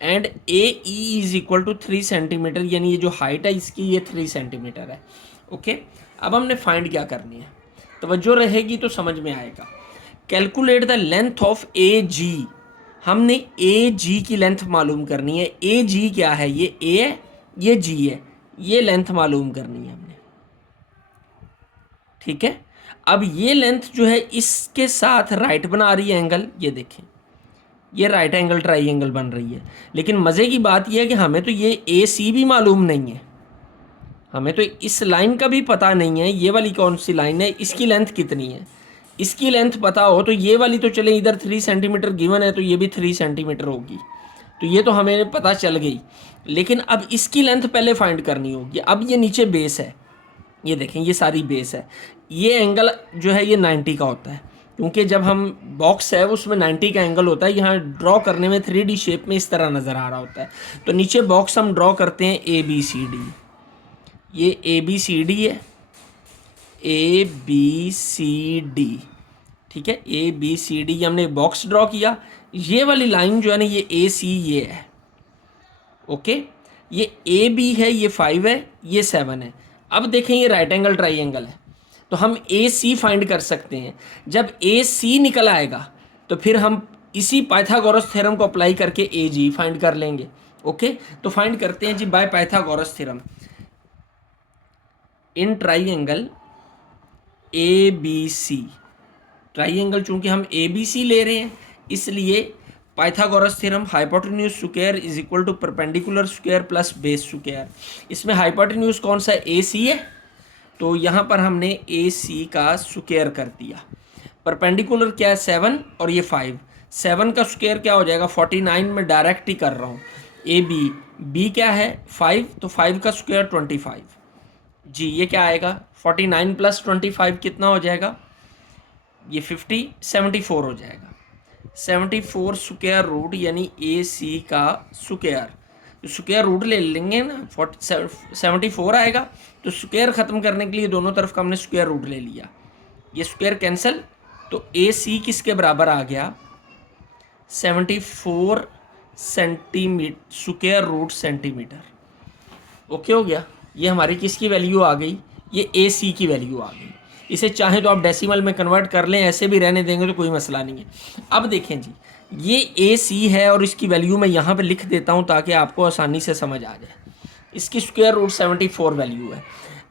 and a e is equal to 3 centimetre, यानी ये जो हाइट है इसकी ये 3 सेंटीमीटर है। ओके, अब हमने फाइंड क्या करनी है, तवज्जो रहेगी तो समझ में आएगा। कैलकुलेट द लेंथ ऑफ ए जी, हमने ए जी की लेंथ मालूम करनी है। ए जी क्या है, ये ए है, ये जी है, ये लेंथ मालूम करनी है हमने। ठीक है, अब ये लेंथ जो है इसके साथ राइट बना रही है एंगल, ये देखें ये राइट एंगल ट्राइंगल बन रही है। लेकिन मज़े की बात यह है कि हमें तो ये ए सी भी मालूम नहीं है, हमें तो इस लाइन का भी पता नहीं है ये वाली कौन सी लाइन है, इसकी लेंथ कितनी है। इसकी लेंथ पता हो तो ये वाली तो चले, इधर 3 सेंटीमीटर गिवन है तो ये भी 3 सेंटीमीटर होगी, तो ये तो हमें पता चल गई। लेकिन अब इसकी लेंथ पहले फाइंड करनी होगी। अब ये नीचे बेस है, ये देखें ये सारी बेस है। ये एंगल जो है ये 90 का होता है, क्योंकि जब हम बॉक्स है उसमें 90 का एंगल होता है। यहाँ ड्रॉ करने में 3D शेप में इस तरह नज़र आ रहा होता है। तो नीचे बॉक्स हम ड्रॉ करते हैं ए बी सी डी, ये ए बी सी डी है, ए बी सी डी। ठीक है, ए बी सी डी हमने बॉक्स ड्रॉ किया। ये वाली लाइन जो है ना ये ए सी ये है। ओके, ये ए बी है, ये 5 है, ये 7 है। अब देखें ये राइट एंगल ट्राइंगल है तो हम ए सी फाइंड कर सकते हैं। जब ए सी निकल आएगा तो फिर हम इसी पाइथागोरस थ्योरम को अप्लाई करके ए जी फाइंड कर लेंगे। ओके, तो फाइंड करते हैं जी by Pythagoras theorem. In triangle A B c, triangle चूंकि हम ए बी सी ले रहे हैं इसलिए Pythagoras theorem hypotenuse square is equal to perpendicular square plus base square. इसमें हाइपोटेन्यूज कौन सा ए सी है, तो यहाँ पर हमने ए सी का स्क्वायर कर दिया। परपेंडिकुलर क्या है 7 और ये 5, 7 का स्क्वायर क्या हो जाएगा 49 में डायरेक्ट ही कर रहा हूँ। ए बी, बी क्या है 5, तो 5 का स्क्वायर 25 जी, ये क्या आएगा 49 प्लस 25 कितना हो जाएगा, ये 50 74 हो जाएगा। 74 स्क्वायर रूट यानी ए सी का स्क्वायर रूट ले लेंगे ना, 74 आएगा। तो स्क्वायर ख़त्म करने के लिए दोनों तरफ का हमने स्क्वायर रूट ले लिया, ये स्क्वायर कैंसिल, तो ए सी किसके बराबर आ गया 74 centimetre, square root centimetre. Okay हो गया, ये हमारी किसकी वैल्यू आ गई, ये ए सी की वैल्यू आ गई। इसे चाहे तो आप डेसिमल में कन्वर्ट कर लें, ऐसे भी रहने देंगे तो कोई मसला नहीं है। अब देखें जी, ये ए सी है और इसकी वैल्यू मैं यहाँ पे लिख देता हूँ ताकि आपको आसानी से समझ आ जाए। इसकी स्क्वायर रूट 74 वैल्यू है।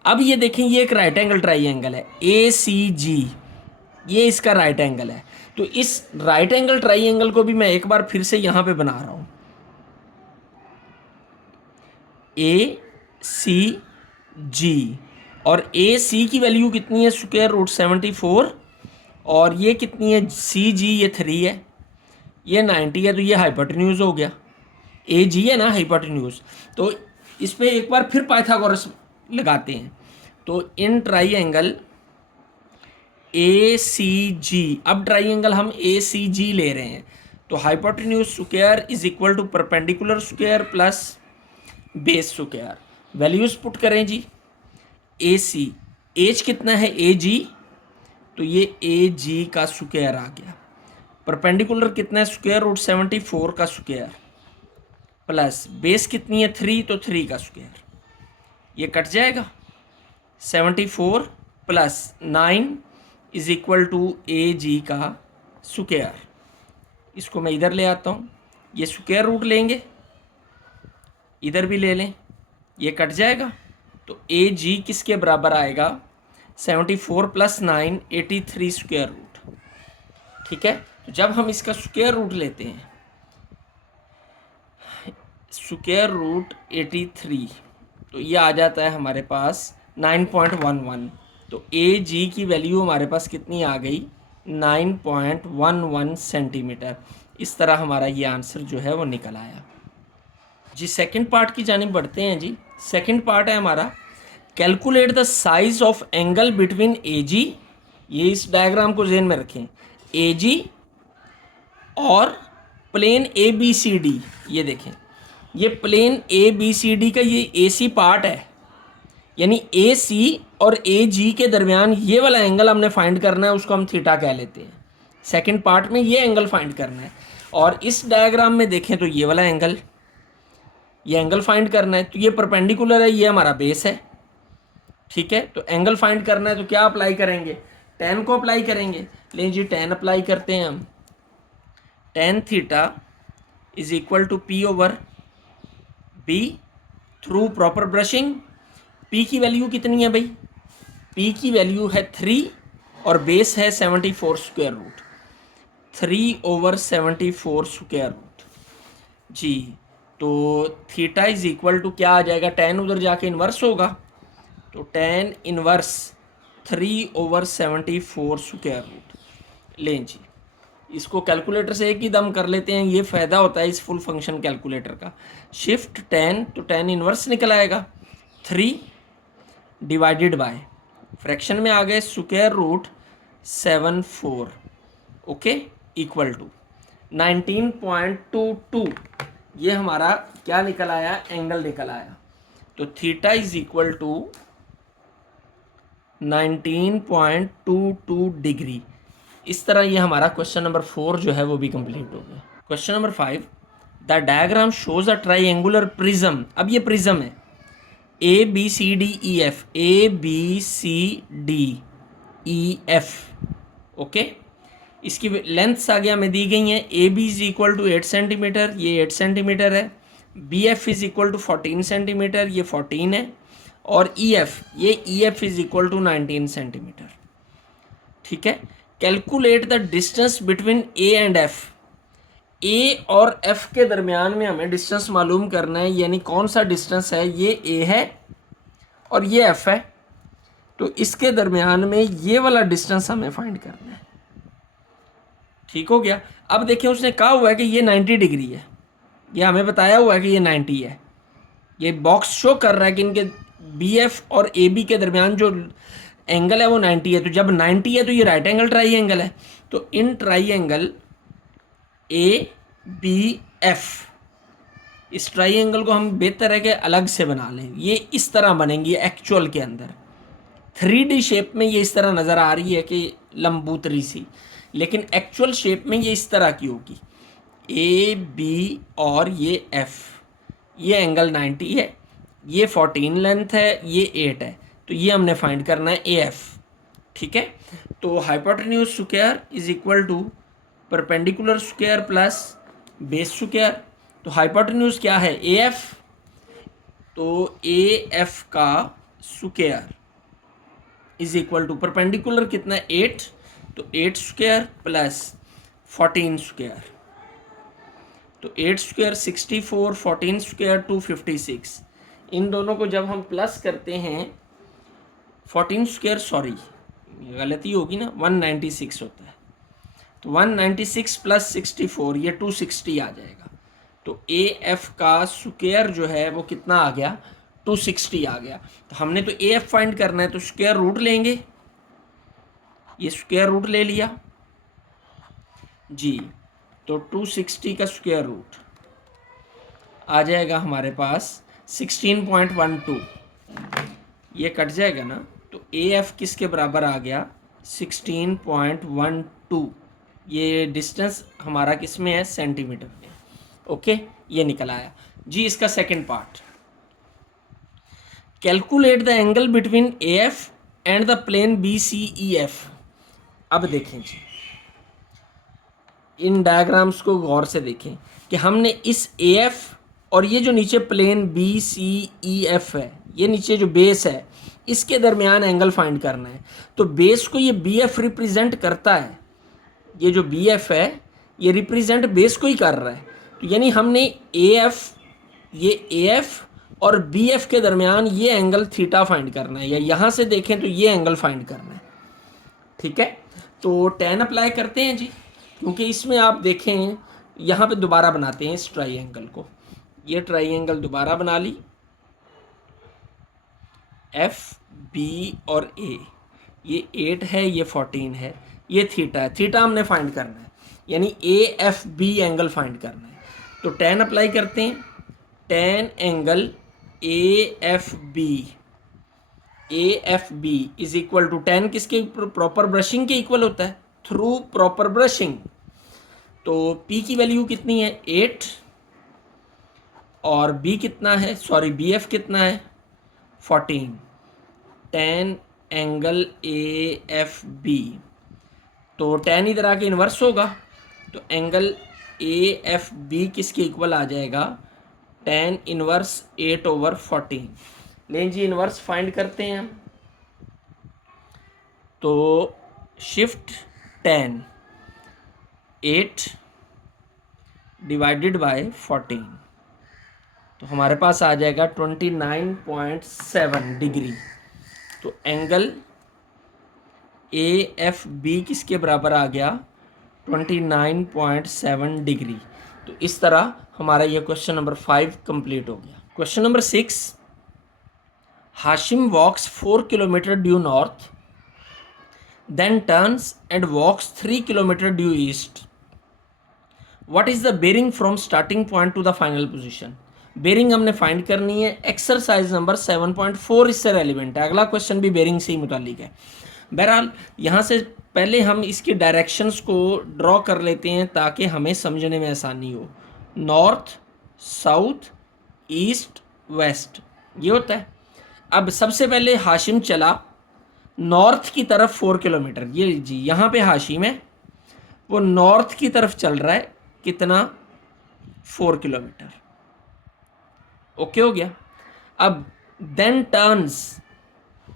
अब ये देखें ये एक राइट एंगल ट्राइंगल है ए सी जी, ये इसका राइट एंगल है। तो इस राइट एंगल ट्राइंगल को भी मैं एक बार फिर से यहाँ पे बना रहा हूँ, ए सी जी, और ए सी की वैल्यू कितनी है स्क्वायर रूट 74 और ये कितनी है सी जी, ये 3 है, ये 90 है, तो ये हाइपोटेन्यूज हो गया। ए जी है ना हाइपोटेन्यूज, तो इस पर एक बार फिर पाइथागोरस लगाते हैं। तो इन ट्राइंगल ए सी जी, अब ट्राइंगल हम ए सी जी ले रहे हैं तो hypotenuse square is equal to perpendicular square plus base square. Values put करें जी। ए सी, एज कितना है ए जी, तो ये ए जी का स्क्वायर आ गया। परपेंडिकुलर कितना है, स्क्वायर रूट 74 का स्क्वायर प्लस बेस कितनी है 3, तो 3 का स्क्वायर। ये कट जाएगा। 74 प्लस 9 इज इक्वल टू ए जी का स्क्वायर। इसको मैं इधर ले आता हूँ, ये स्क्वायर रूट लेंगे, इधर भी ले लें, ये कट जाएगा। तो ए जी किसके बराबर आएगा, 74 प्लस 9 83 स्क्वायर रूट। ठीक है, तो जब हम इसका स्क्वायर रूट लेते हैं, स्क्वायर रूट 83, तो ये आ जाता है हमारे पास 9.11। तो ए जी की वैल्यू हमारे पास कितनी आ गई, 9.11 सेंटीमीटर। इस तरह हमारा ये आंसर जो है वो निकल आया जी। सेकंड पार्ट की जानिब बढ़ते हैं जी। सेकंड पार्ट है हमारा, calculate the size of angle between a जी, ये इस डायग्राम को ज़हन में रखें, ए जी और plane A B C D. ये देखें, ये plane A B C D का ये ए सी पार्ट है, यानी ए सी और ए जी के दरमियान ये वाला एंगल हमने फाइंड करना है, उसको हम थीटा कह लेते हैं। सेकंड पार्ट में ये एंगल फाइंड करना है। और इस डायग्राम में देखें तो ये वाला एंगल, ये एंगल फाइंड करना है। तो ये परपेंडिकुलर है, ये हमारा बेस है। ठीक है, तो एंगल फाइंड करना है तो क्या अप्लाई करेंगे, tan को अप्लाई करेंगे। लेकिन जी tan अप्लाई करते हैं हम, tan theta is equal to P over B through proper brushing. p की वैल्यू कितनी है भाई, p की वैल्यू है 3 और बेस है 74 स्क्वायर रूट, 3/74 स्क्वायर रूट जी। तो थीटा इज इक्वल टू क्या आ जाएगा, tan उधर जाके इन्वर्स होगा, तो tan इन्वर्स 3/74 स्क्वायर रूट। लें जी, इसको कैलकुलेटर से एक ही दम कर लेते हैं, ये फ़ायदा होता है इस फुल फंक्शन कैलकुलेटर का। शिफ्ट tan, तो tan इन्वर्स निकल आएगा 3 डिवाइडेड बाय, फ्रैक्शन में आ गए square root 74, okay, equal to 19.22। ये हमारा क्या निकल आया, एंगल निकल आया। तो theta is equal to 19.22 degree. इस तरह ये हमारा क्वेश्चन नंबर 4 जो है वो भी कंप्लीट हो गया। Question number 5, the diagram shows a triangular prism. अब ये प्रिज्म है A B C D E F, A B C D E F, okay. इसकी लेंथ्स आगे हमें दी गई हैं, A B is equal to 8 centimetre, ये 8 सेंटीमीटर है। B F is equal to 14 centimetre, ये 14 है। और ई एफ, ये E F is equal to 19 centimetre. ठीक है, calculate the distance between a and f. A और एफ के दरमियान में हमें डिस्टेंस मालूम करना है, यानी कौन सा डिस्टेंस है, ये ए है और ये एफ है, तो इसके दरमियान में ये वाला डिस्टेंस हमें फाइंड करना है। ठीक हो गया। अब देखिए, उसने कहा हुआ है कि ये 90 डिग्री है, ये हमें बताया हुआ है कि ये 90 है। ये बॉक्स शो कर रहा है कि इनके बी एफ और ए बी के दरमियान जो एंगल है वो 90 है। तो जब 90 है तो ये राइट एंगल ट्राई एंगल है। तो in triangle A b f, इस ट्राई एंगल को हम बेहतर है कि अलग से बना लें। ये इस तरह बनेंगी एक्चुअल के अंदर, 3D शेप में ये इस तरह नज़र आ रही है कि लंबूतरी सी, लेकिन एक्चुअल शेप में ये इस तरह की होगी। ए बी और ये एफ, ये एंगल 90 है, ये 14 लेंथ है, ये 8 है। तो ये हमने फाइंड करना है ए एफ। ठीक है, तो hypotenuse square is equal to perpendicular square plus base square. तो हाइपोटेन्यूज क्या है, ए एफ, तो ए एफ का square is equal to perpendicular कितना है 8, तो 8 स्क्वायर प्लस 14 स्क्वायर। तो 8 स्क्वायर 64, 14 स्क्वायर 256। इन दोनों को जब हम प्लस करते हैं, 14 स्क्वायर, सॉरी गलती होगी ना, 196 होता है। तो 196 प्लस 64, ये 260 आ जाएगा। तो ए एफ का स्क्वायर जो है वो कितना आ गया, 260 आ गया। तो हमने तो ए एफ फाइंड करना है, तो स्क्वायर रूट लेंगे, ये स्क्वायर रूट ले लिया जी। तो 260 का स्क्वायर रूट आ जाएगा हमारे पास 16.12, ये कट जाएगा ना, तो ए एफ किसके बराबर आ गया 16.12, ये डिस्टेंस हमारा किस में है सेंटीमीटर में। ओके, ये निकल आया जी। इसका second part, calculate the angle between A F and the plane B C E F. अब देखें जी, इन डायग्राम्स को गौर से देखें कि हमने इस ए एफ और ये जो नीचे plane B C E F है, ये नीचे जो बेस है, इसके दरमियान एंगल फाइंड करना है। तो बेस को ये बी एफ रिप्रेजेंट करता है, ये जो बी एफ है ये रिप्रेजेंट बेस को ही कर रहा है। तो यानी हमने ए एफ, ये ए एफ और बी एफ के दरमियान ये एंगल थीटा फाइंड करना है, या यहाँ से देखें तो ये एंगल फाइंड करना है। ठीक है, तो tan अप्लाई करते हैं जी, क्योंकि इसमें आप देखें यहाँ पे दोबारा बनाते हैं इस ट्राइंगल को। ये ट्राइंगल दोबारा बना ली, एफ बी और ए, ये 8 है, ये 14 है, ये थीटा है, थीटा हमने फाइंड करना है, यानी A F B angle find करना है। तो tan अप्लाई करते हैं, tan angle A F B is equal to tan किसके प्रॉपर ब्रशिंग के इक्वल होता है, थ्रू प्रॉपर ब्रशिंग। तो P की वैल्यू कितनी है 8 और B कितना है, सॉरी BF कितना है 14, tan एंगल AFB। तो tan इधर आके इन्वर्स होगा, तो एंगल AFB किसके इक्वल आ जाएगा, tan इन्वर्स 8/14। लें जी, इन्वर्स फाइंड करते हैं हम। तो शिफ्ट tan 8 डिवाइडेड बाय 14, तो हमारे पास आ जाएगा 29.7 डिग्री। तो एंगल AFB किसके बराबर आ गया 29.7 डिग्री। तो इस तरह हमारा ये क्वेश्चन नंबर 5 कंप्लीट हो गया। Question number 6, Hashim walks 4 kilometre due north, then turns and walks 3 kilometer due east. What is the bearing from starting point to the final position? Bearing हमने फाइंड करनी है। एक्सरसाइज नंबर 7.4 इससे relevant है। अगला question भी bearing से ही मुतालिक है। बहरहाल यहाँ से पहले हम इसकी डायरेक्शंस को ड्रॉ कर लेते हैं ताकि हमें समझने में आसानी हो। नॉर्थ, साउथ, ईस्ट, वेस्ट, ये होता है। अब सबसे पहले हाशिम चला नॉर्थ की तरफ 4 किलोमीटर, ये जी यहाँ पे हाशिम है, वो नॉर्थ की तरफ चल रहा है, कितना 4 किलोमीटर। ओके हो गया। अब देन टर्न्स,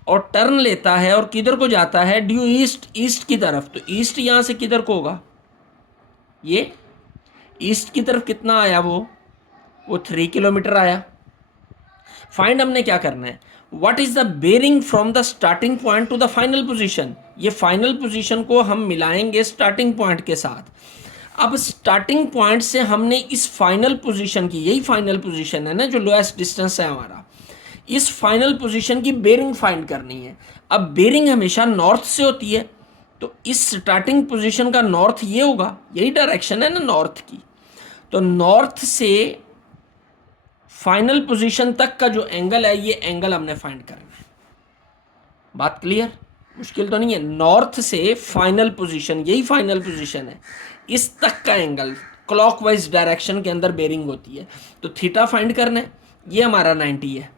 और टर्न लेता है और किधर को जाता है, ड्यू ईस्ट, ईस्ट की तरफ। तो ईस्ट यहाँ से किधर को होगा, ये ईस्ट की तरफ कितना आया, वो 3 किलोमीटर आया। फाइंड हमने क्या करना है, what is the bearing from the starting point to the final position. ये फाइनल पोजीशन को हम मिलाएंगे स्टार्टिंग पॉइंट के साथ। अब स्टार्टिंग पॉइंट से हमने इस फाइनल पोजीशन की, यही फाइनल पोजीशन है ना जो लोएस्ट डिस्टेंस है हमारा, इस फाइनल पोजीशन की बेरिंग फाइंड करनी है। अब बेरिंग हमेशा नॉर्थ से होती है, तो इस स्टार्टिंग पोजीशन का नॉर्थ ये होगा, यही डायरेक्शन है ना नॉर्थ की। तो नॉर्थ से फाइनल पोजीशन तक का जो एंगल है, ये एंगल हमने फाइंड करना है। बात क्लियर, मुश्किल तो नहीं है। नॉर्थ से फाइनल पोजीशन, यही फाइनल पोजीशन है, इस तक का एंगल क्लॉकवाइज डायरेक्शन के अंदर बेरिंग होती है। तो थीटा फाइंड करना है, ये हमारा 90 है।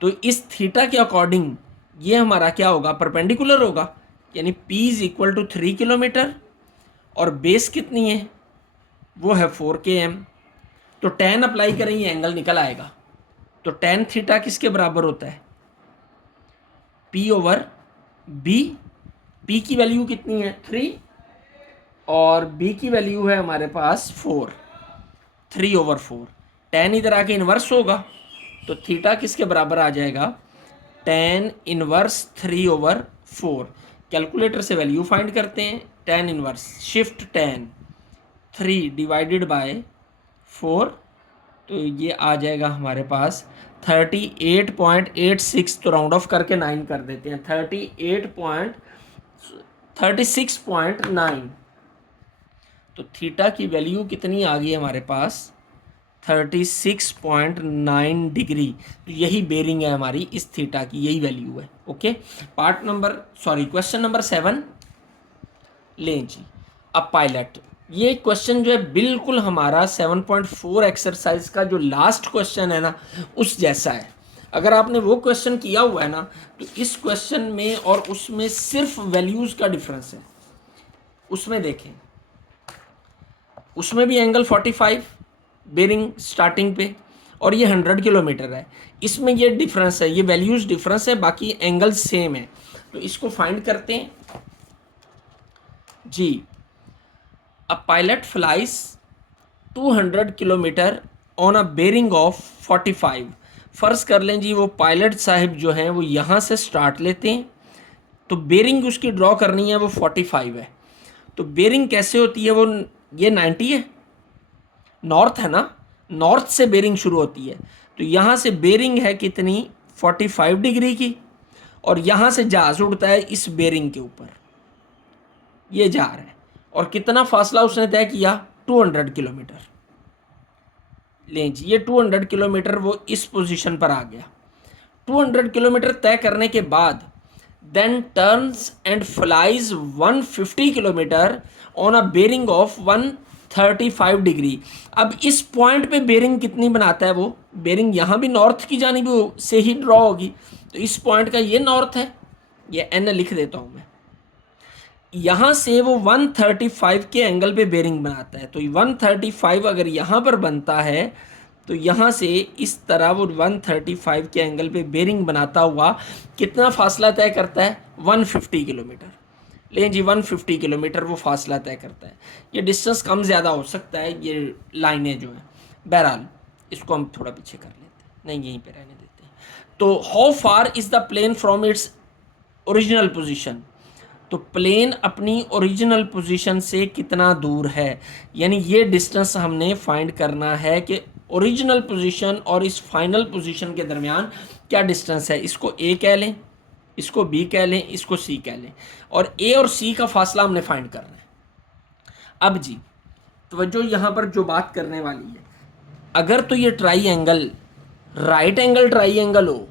तो इस थीटा के अकॉर्डिंग ये हमारा क्या होगा, परपेंडिकुलर होगा, यानी P is equal to 3 kilometre और बेस कितनी है, वो है 4 km। तो tan अप्लाई करें, ये एंगल निकल आएगा। तो tan थीटा किसके बराबर होता है, P/B। P की वैल्यू कितनी है 3 और B की वैल्यू है हमारे पास 4, 3/4। tan इधर आके इन्वर्स होगा, तो थीटा किसके बराबर आ जाएगा, tan इन्वर्स 3/4। कैलकुलेटर से वैल्यू फाइंड करते हैं। tan inverse, shift tan 3 divided bye 4, तो ये आ जाएगा हमारे पास 38.86। तो राउंड ऑफ करके 9 कर देते हैं, 36.9। तो थीटा की वैल्यू कितनी आ गई हमारे पास 36.9 डिग्री। तो यही बेरिंग है हमारी इस थीटा की, यही वैल्यू है। ओके, क्वेश्चन नंबर 7 लें जी। अब पायलट, ये क्वेश्चन जो है बिल्कुल हमारा 7.4 एक्सरसाइज का जो लास्ट क्वेश्चन है ना उस जैसा है। अगर आपने वो क्वेश्चन किया हुआ है ना तो इस क्वेश्चन में और उसमें सिर्फ वैल्यूज का डिफरेंस है। उसमें देखें, उसमें भी एंगल 45 बेरिंग स्टार्टिंग पे और ये 100 किलोमीटर है। इसमें ये डिफरेंस है, ये वैल्यूज डिफरेंस है, बाकी एंगल सेम है। तो इसको फाइंड करते हैं जी। A pilot flies 200 kilometre on a bearing of 45। फ़र्ज़ कर लें जी वो पायलट साहब जो हैं वो यहाँ से स्टार्ट लेते हैं, तो बेरिंग उसकी ड्रॉ करनी है वो 45 है। तो बेरिंग कैसे होती है, वो ये 90 है, नॉर्थ है ना, नॉर्थ से बेरिंग शुरू होती है। तो यहाँ से बेरिंग है कितनी 45 डिग्री की, और यहाँ से जहाज उड़ता है इस बेरिंग के ऊपर, ये जा रहा है। और कितना फासला उसने तय किया 200 किलोमीटर। लें जी, ये 200 किलोमीटर वो इस पोजीशन पर आ गया। 200 किलोमीटर तय करने के बाद then turns and flies 150 kilometre on a bearing of 135 degree. अब इस पॉइंट पे बेरिंग कितनी बनाता है वो, बेरिंग यहाँ भी नॉर्थ की जानिब से ही ड्रॉ होगी। तो इस पॉइंट का ये नॉर्थ है, ये एन लिख देता हूँ मैं। यहाँ से वो 135 के एंगल पे बेरिंग बनाता है। तो 135 अगर यहाँ पर बनता है तो यहाँ से इस तरह वो 135 के एंगल पे बेरिंग बनाता हुआ कितना फासला तय करता है 150 किलोमीटर। लेकिन जी 150 किलोमीटर वो फासला तय करता है। ये डिस्टेंस कम ज़्यादा हो सकता है, ये लाइनें जो हैं। बहरहाल इसको हम थोड़ा पीछे कर लेते हैं, नहीं यहीं पे रहने देते हैं। तो how far is the plane from its original position. तो प्लेन अपनी ओरिजिनल पोजीशन से कितना दूर है, यानी ये डिस्टेंस हमने फाइंड करना है कि ओरिजिनल पोजीशन और इस फाइनल पोजीशन के दरमियान क्या डिस्टेंस है। इसको ए कह लें, इसको बी कह लें, इसको सी कह लें, और ए और सी का फासला हमने फाइंड करना है। अब जी तो यहाँ पर जो बात करने वाली है, अगर तो ये try angle right angle try angle हो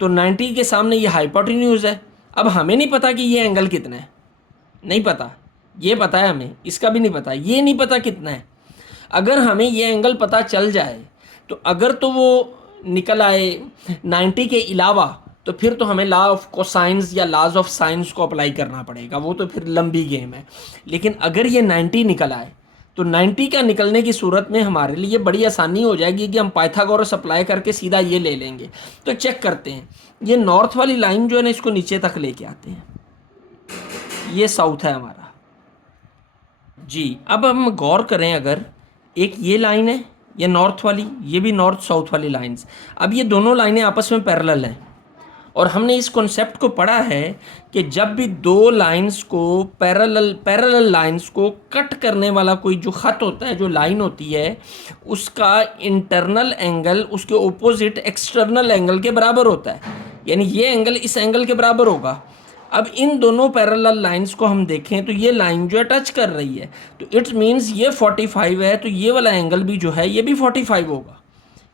तो 90 के सामने ये हाइपोटेन्यूज है। अब हमें नहीं पता कि ये एंगल कितना है, नहीं पता, ये पता है हमें, इसका भी नहीं पता, ये नहीं पता कितना है। अगर हमें ये एंगल पता चल जाए तो अगर तो वो निकल आए 90 के अलावा तो फिर तो हमें लॉ ऑफ कोसाइंस या लॉज ऑफ साइंस को अप्लाई करना पड़ेगा, वो तो फिर लंबी गेम है। लेकिन अगर ये 90 निकल आए तो 90 का निकलने की सूरत में हमारे लिए बड़ी आसानी हो जाएगी कि हम पाइथागोरस अप्लाई करके सीधा ये ले लेंगे। तो चेक करते हैं, ये नॉर्थ वाली लाइन जो है ना इसको नीचे तक लेके आते हैं, ये साउथ है हमारा जी। अब हम गौर करें, अगर एक ये लाइन है ये नॉर्थ वाली, ये भी नॉर्थ साउथ वाली लाइंस, अब ये दोनों लाइनें आपस में पैरेलल हैं। और हमने इस कॉन्सेप्ट को पढ़ा है कि जब भी दो लाइंस को पैरेलल लाइंस को कट करने वाला कोई जो ख़त होता है, जो लाइन होती है, उसका इंटरनल एंगल उसके ओपोजिट एक्सटर्नल एंगल के बराबर होता है। यानी ये एंगल इस एंगल के बराबर होगा। अब इन दोनों पैरेलल लाइंस को हम देखें तो ये लाइन जो है टच कर रही है, तो इट्स मीन्स ये 45 है, तो ये वाला एंगल भी जो है ये भी 45 होगा,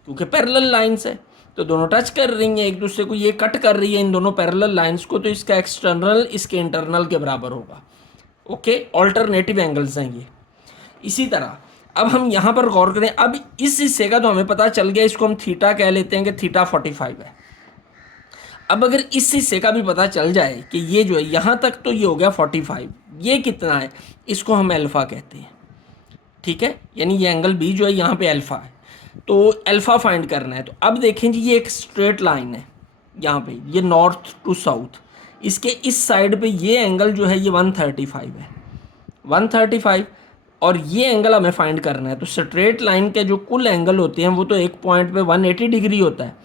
क्योंकि पैरेलल लाइंस है। तो दोनों टच कर रही हैं एक दूसरे को, ये कट कर रही है इन दोनों पैरेलल लाइंस को, तो इसका एक्सटर्नल इसके इंटरनल के बराबर होगा। ओके, ऑल्टरनेटिव एंगल्स हैं ये। इसी तरह अब हम यहाँ पर गौर करें, अब इस हिस्से का तो हमें पता चल गया, इसको हम थीटा कह लेते हैं कि थीटा 45 है। अब अगर इस हिस्से का भी पता चल जाए कि ये जो है यहाँ तक तो ये हो गया 45, ये कितना है, इसको हम अल्फ़ा कहते हैं। ठीक है, यानी ये एंगल बी जो है यहाँ पे अल्फ़ा है, तो अल्फ़ा फाइंड करना है। तो अब देखें जी, ये एक स्ट्रेट लाइन है यहाँ पे, ये नॉर्थ टू साउथ, इसके इस साइड पे ये एंगल जो है ये 135 है, 135, और ये एंगल हमें फाइंड करना है। तो स्ट्रेट लाइन के जो कुल एंगल होते हैं वो तो एक पॉइंट पे 180 डिग्री होता है।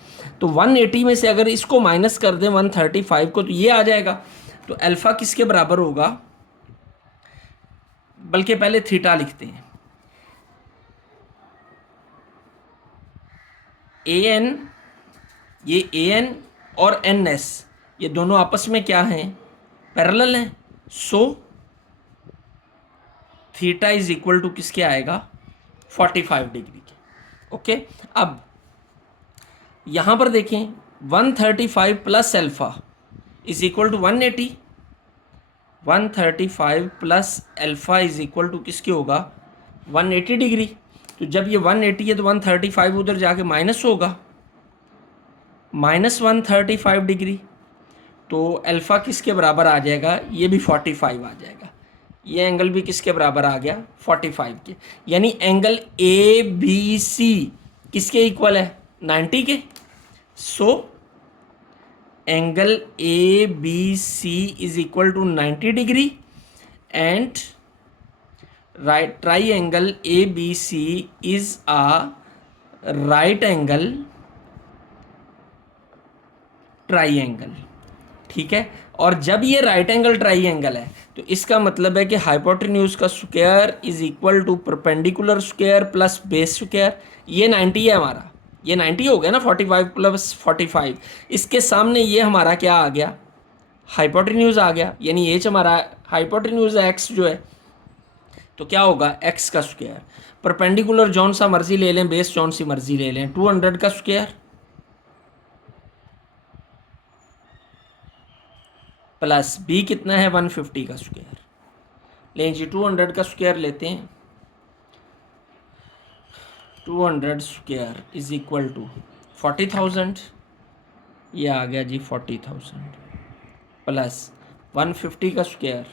तो 180 में से अगर इसको माइनस कर दें 135 को, तो ये आ जाएगा। तो अल्फ़ा किसके बराबर होगा, बल्कि पहले थीटा लिखते हैं, ए एन, ये ए एन और एन एस ये दोनों आपस में क्या हैं, पैरेलल हैं। So theta is equal to किसके आएगा, 45 डिग्री के। ओके, अब यहाँ पर देखें 135 plus alpha is equal to 180, 135 plus alpha is equal to किसके होगा, 180 डिग्री। तो जब ये 180 है तो 135 उधर जाके माइनस होगा, -135 डिग्री। तो अल्फ़ा किसके बराबर आ जाएगा, ये भी 45 आ जाएगा, ये एंगल भी किसके बराबर आ गया, 45 के। यानी एंगल ए बी सी किसके इक्वल है, 90 के। So angle A B C is equal to 90 degree and right triangle ABC is a right angle triangle, ठीक है। और जब ये राइट एंगल ट्राइंगल है तो इसका मतलब है कि हाइपोटेन्यूज का square is equal to perpendicular square plus base square. ये 90 है हमारा, ये 90 हो गया ना, 45 प्लस 45। इसके सामने ये हमारा क्या आ गया, हाइपोटेन्यूज आ गया, यानी एच हमारा हाइपोटेन्यूज एक्स जो है, तो क्या होगा एक्स का स्क्वायर। परपेंडिकुलर जौन सा मर्जी ले लें, बेस जौन सी मर्जी ले लें, 200 का स्क्वायर प्लस बी कितना है 150 का स्क्वायर। लें जी 200 का स्क्वायर लेते हैं, 200 स्क्वायर इज इक्वल टू 40,000, ये आ गया जी 40,000 प्लस 150 का स्क्वायर,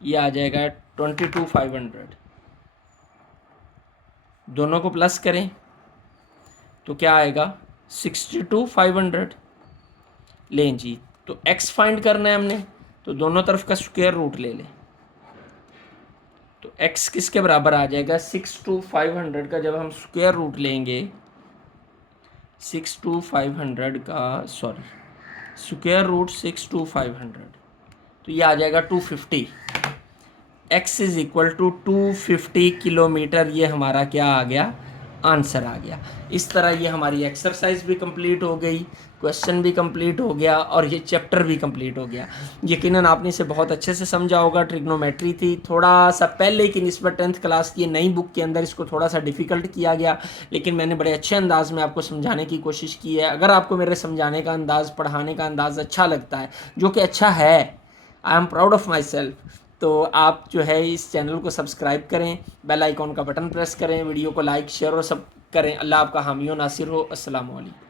ये आ जाएगा 22,500। दोनों को प्लस करें तो क्या आएगा 62,500। लें जी, तो x फाइंड करना है हमने, तो दोनों तरफ का स्क्वायर रूट ले लें, तो x किसके बराबर आ जाएगा 62,500 का जब हम स्क्वायर रूट लेंगे, 62,500 का स्क्वायर रूट 62,500, तो ये आ जाएगा 250। x is equal to 250 kilometre, ये हमारा क्या आ गया, आंसर आ गया। इस तरह ये हमारी एक्सरसाइज भी कंप्लीट हो गई, क्वेश्चन भी कंप्लीट हो गया और ये चैप्टर भी कंप्लीट हो गया। यकीनन आपने इसे बहुत अच्छे से समझा होगा। ट्रिग्नोमेट्री थी थोड़ा सा पहले की निस्बत 10th क्लास की नई बुक के अंदर इसको थोड़ा सा डिफ़िकल्ट किया गया, लेकिन मैंने बड़े अच्छे अंदाज में आपको समझाने की कोशिश की है। अगर आपको मेरे समझाने का अंदाज़, पढ़ाने का अंदाज़ अच्छा लगता है, जो कि अच्छा है, I am proud of my self, तो आप जो है इस चैनल को सब्सक्राइब करें, बेल आइकॉन का बटन प्रेस करें, वीडियो को लाइक शेयर और सब करें। अल्लाह आपका हामी व नासिर हो। अस्सलाम वालेकुम।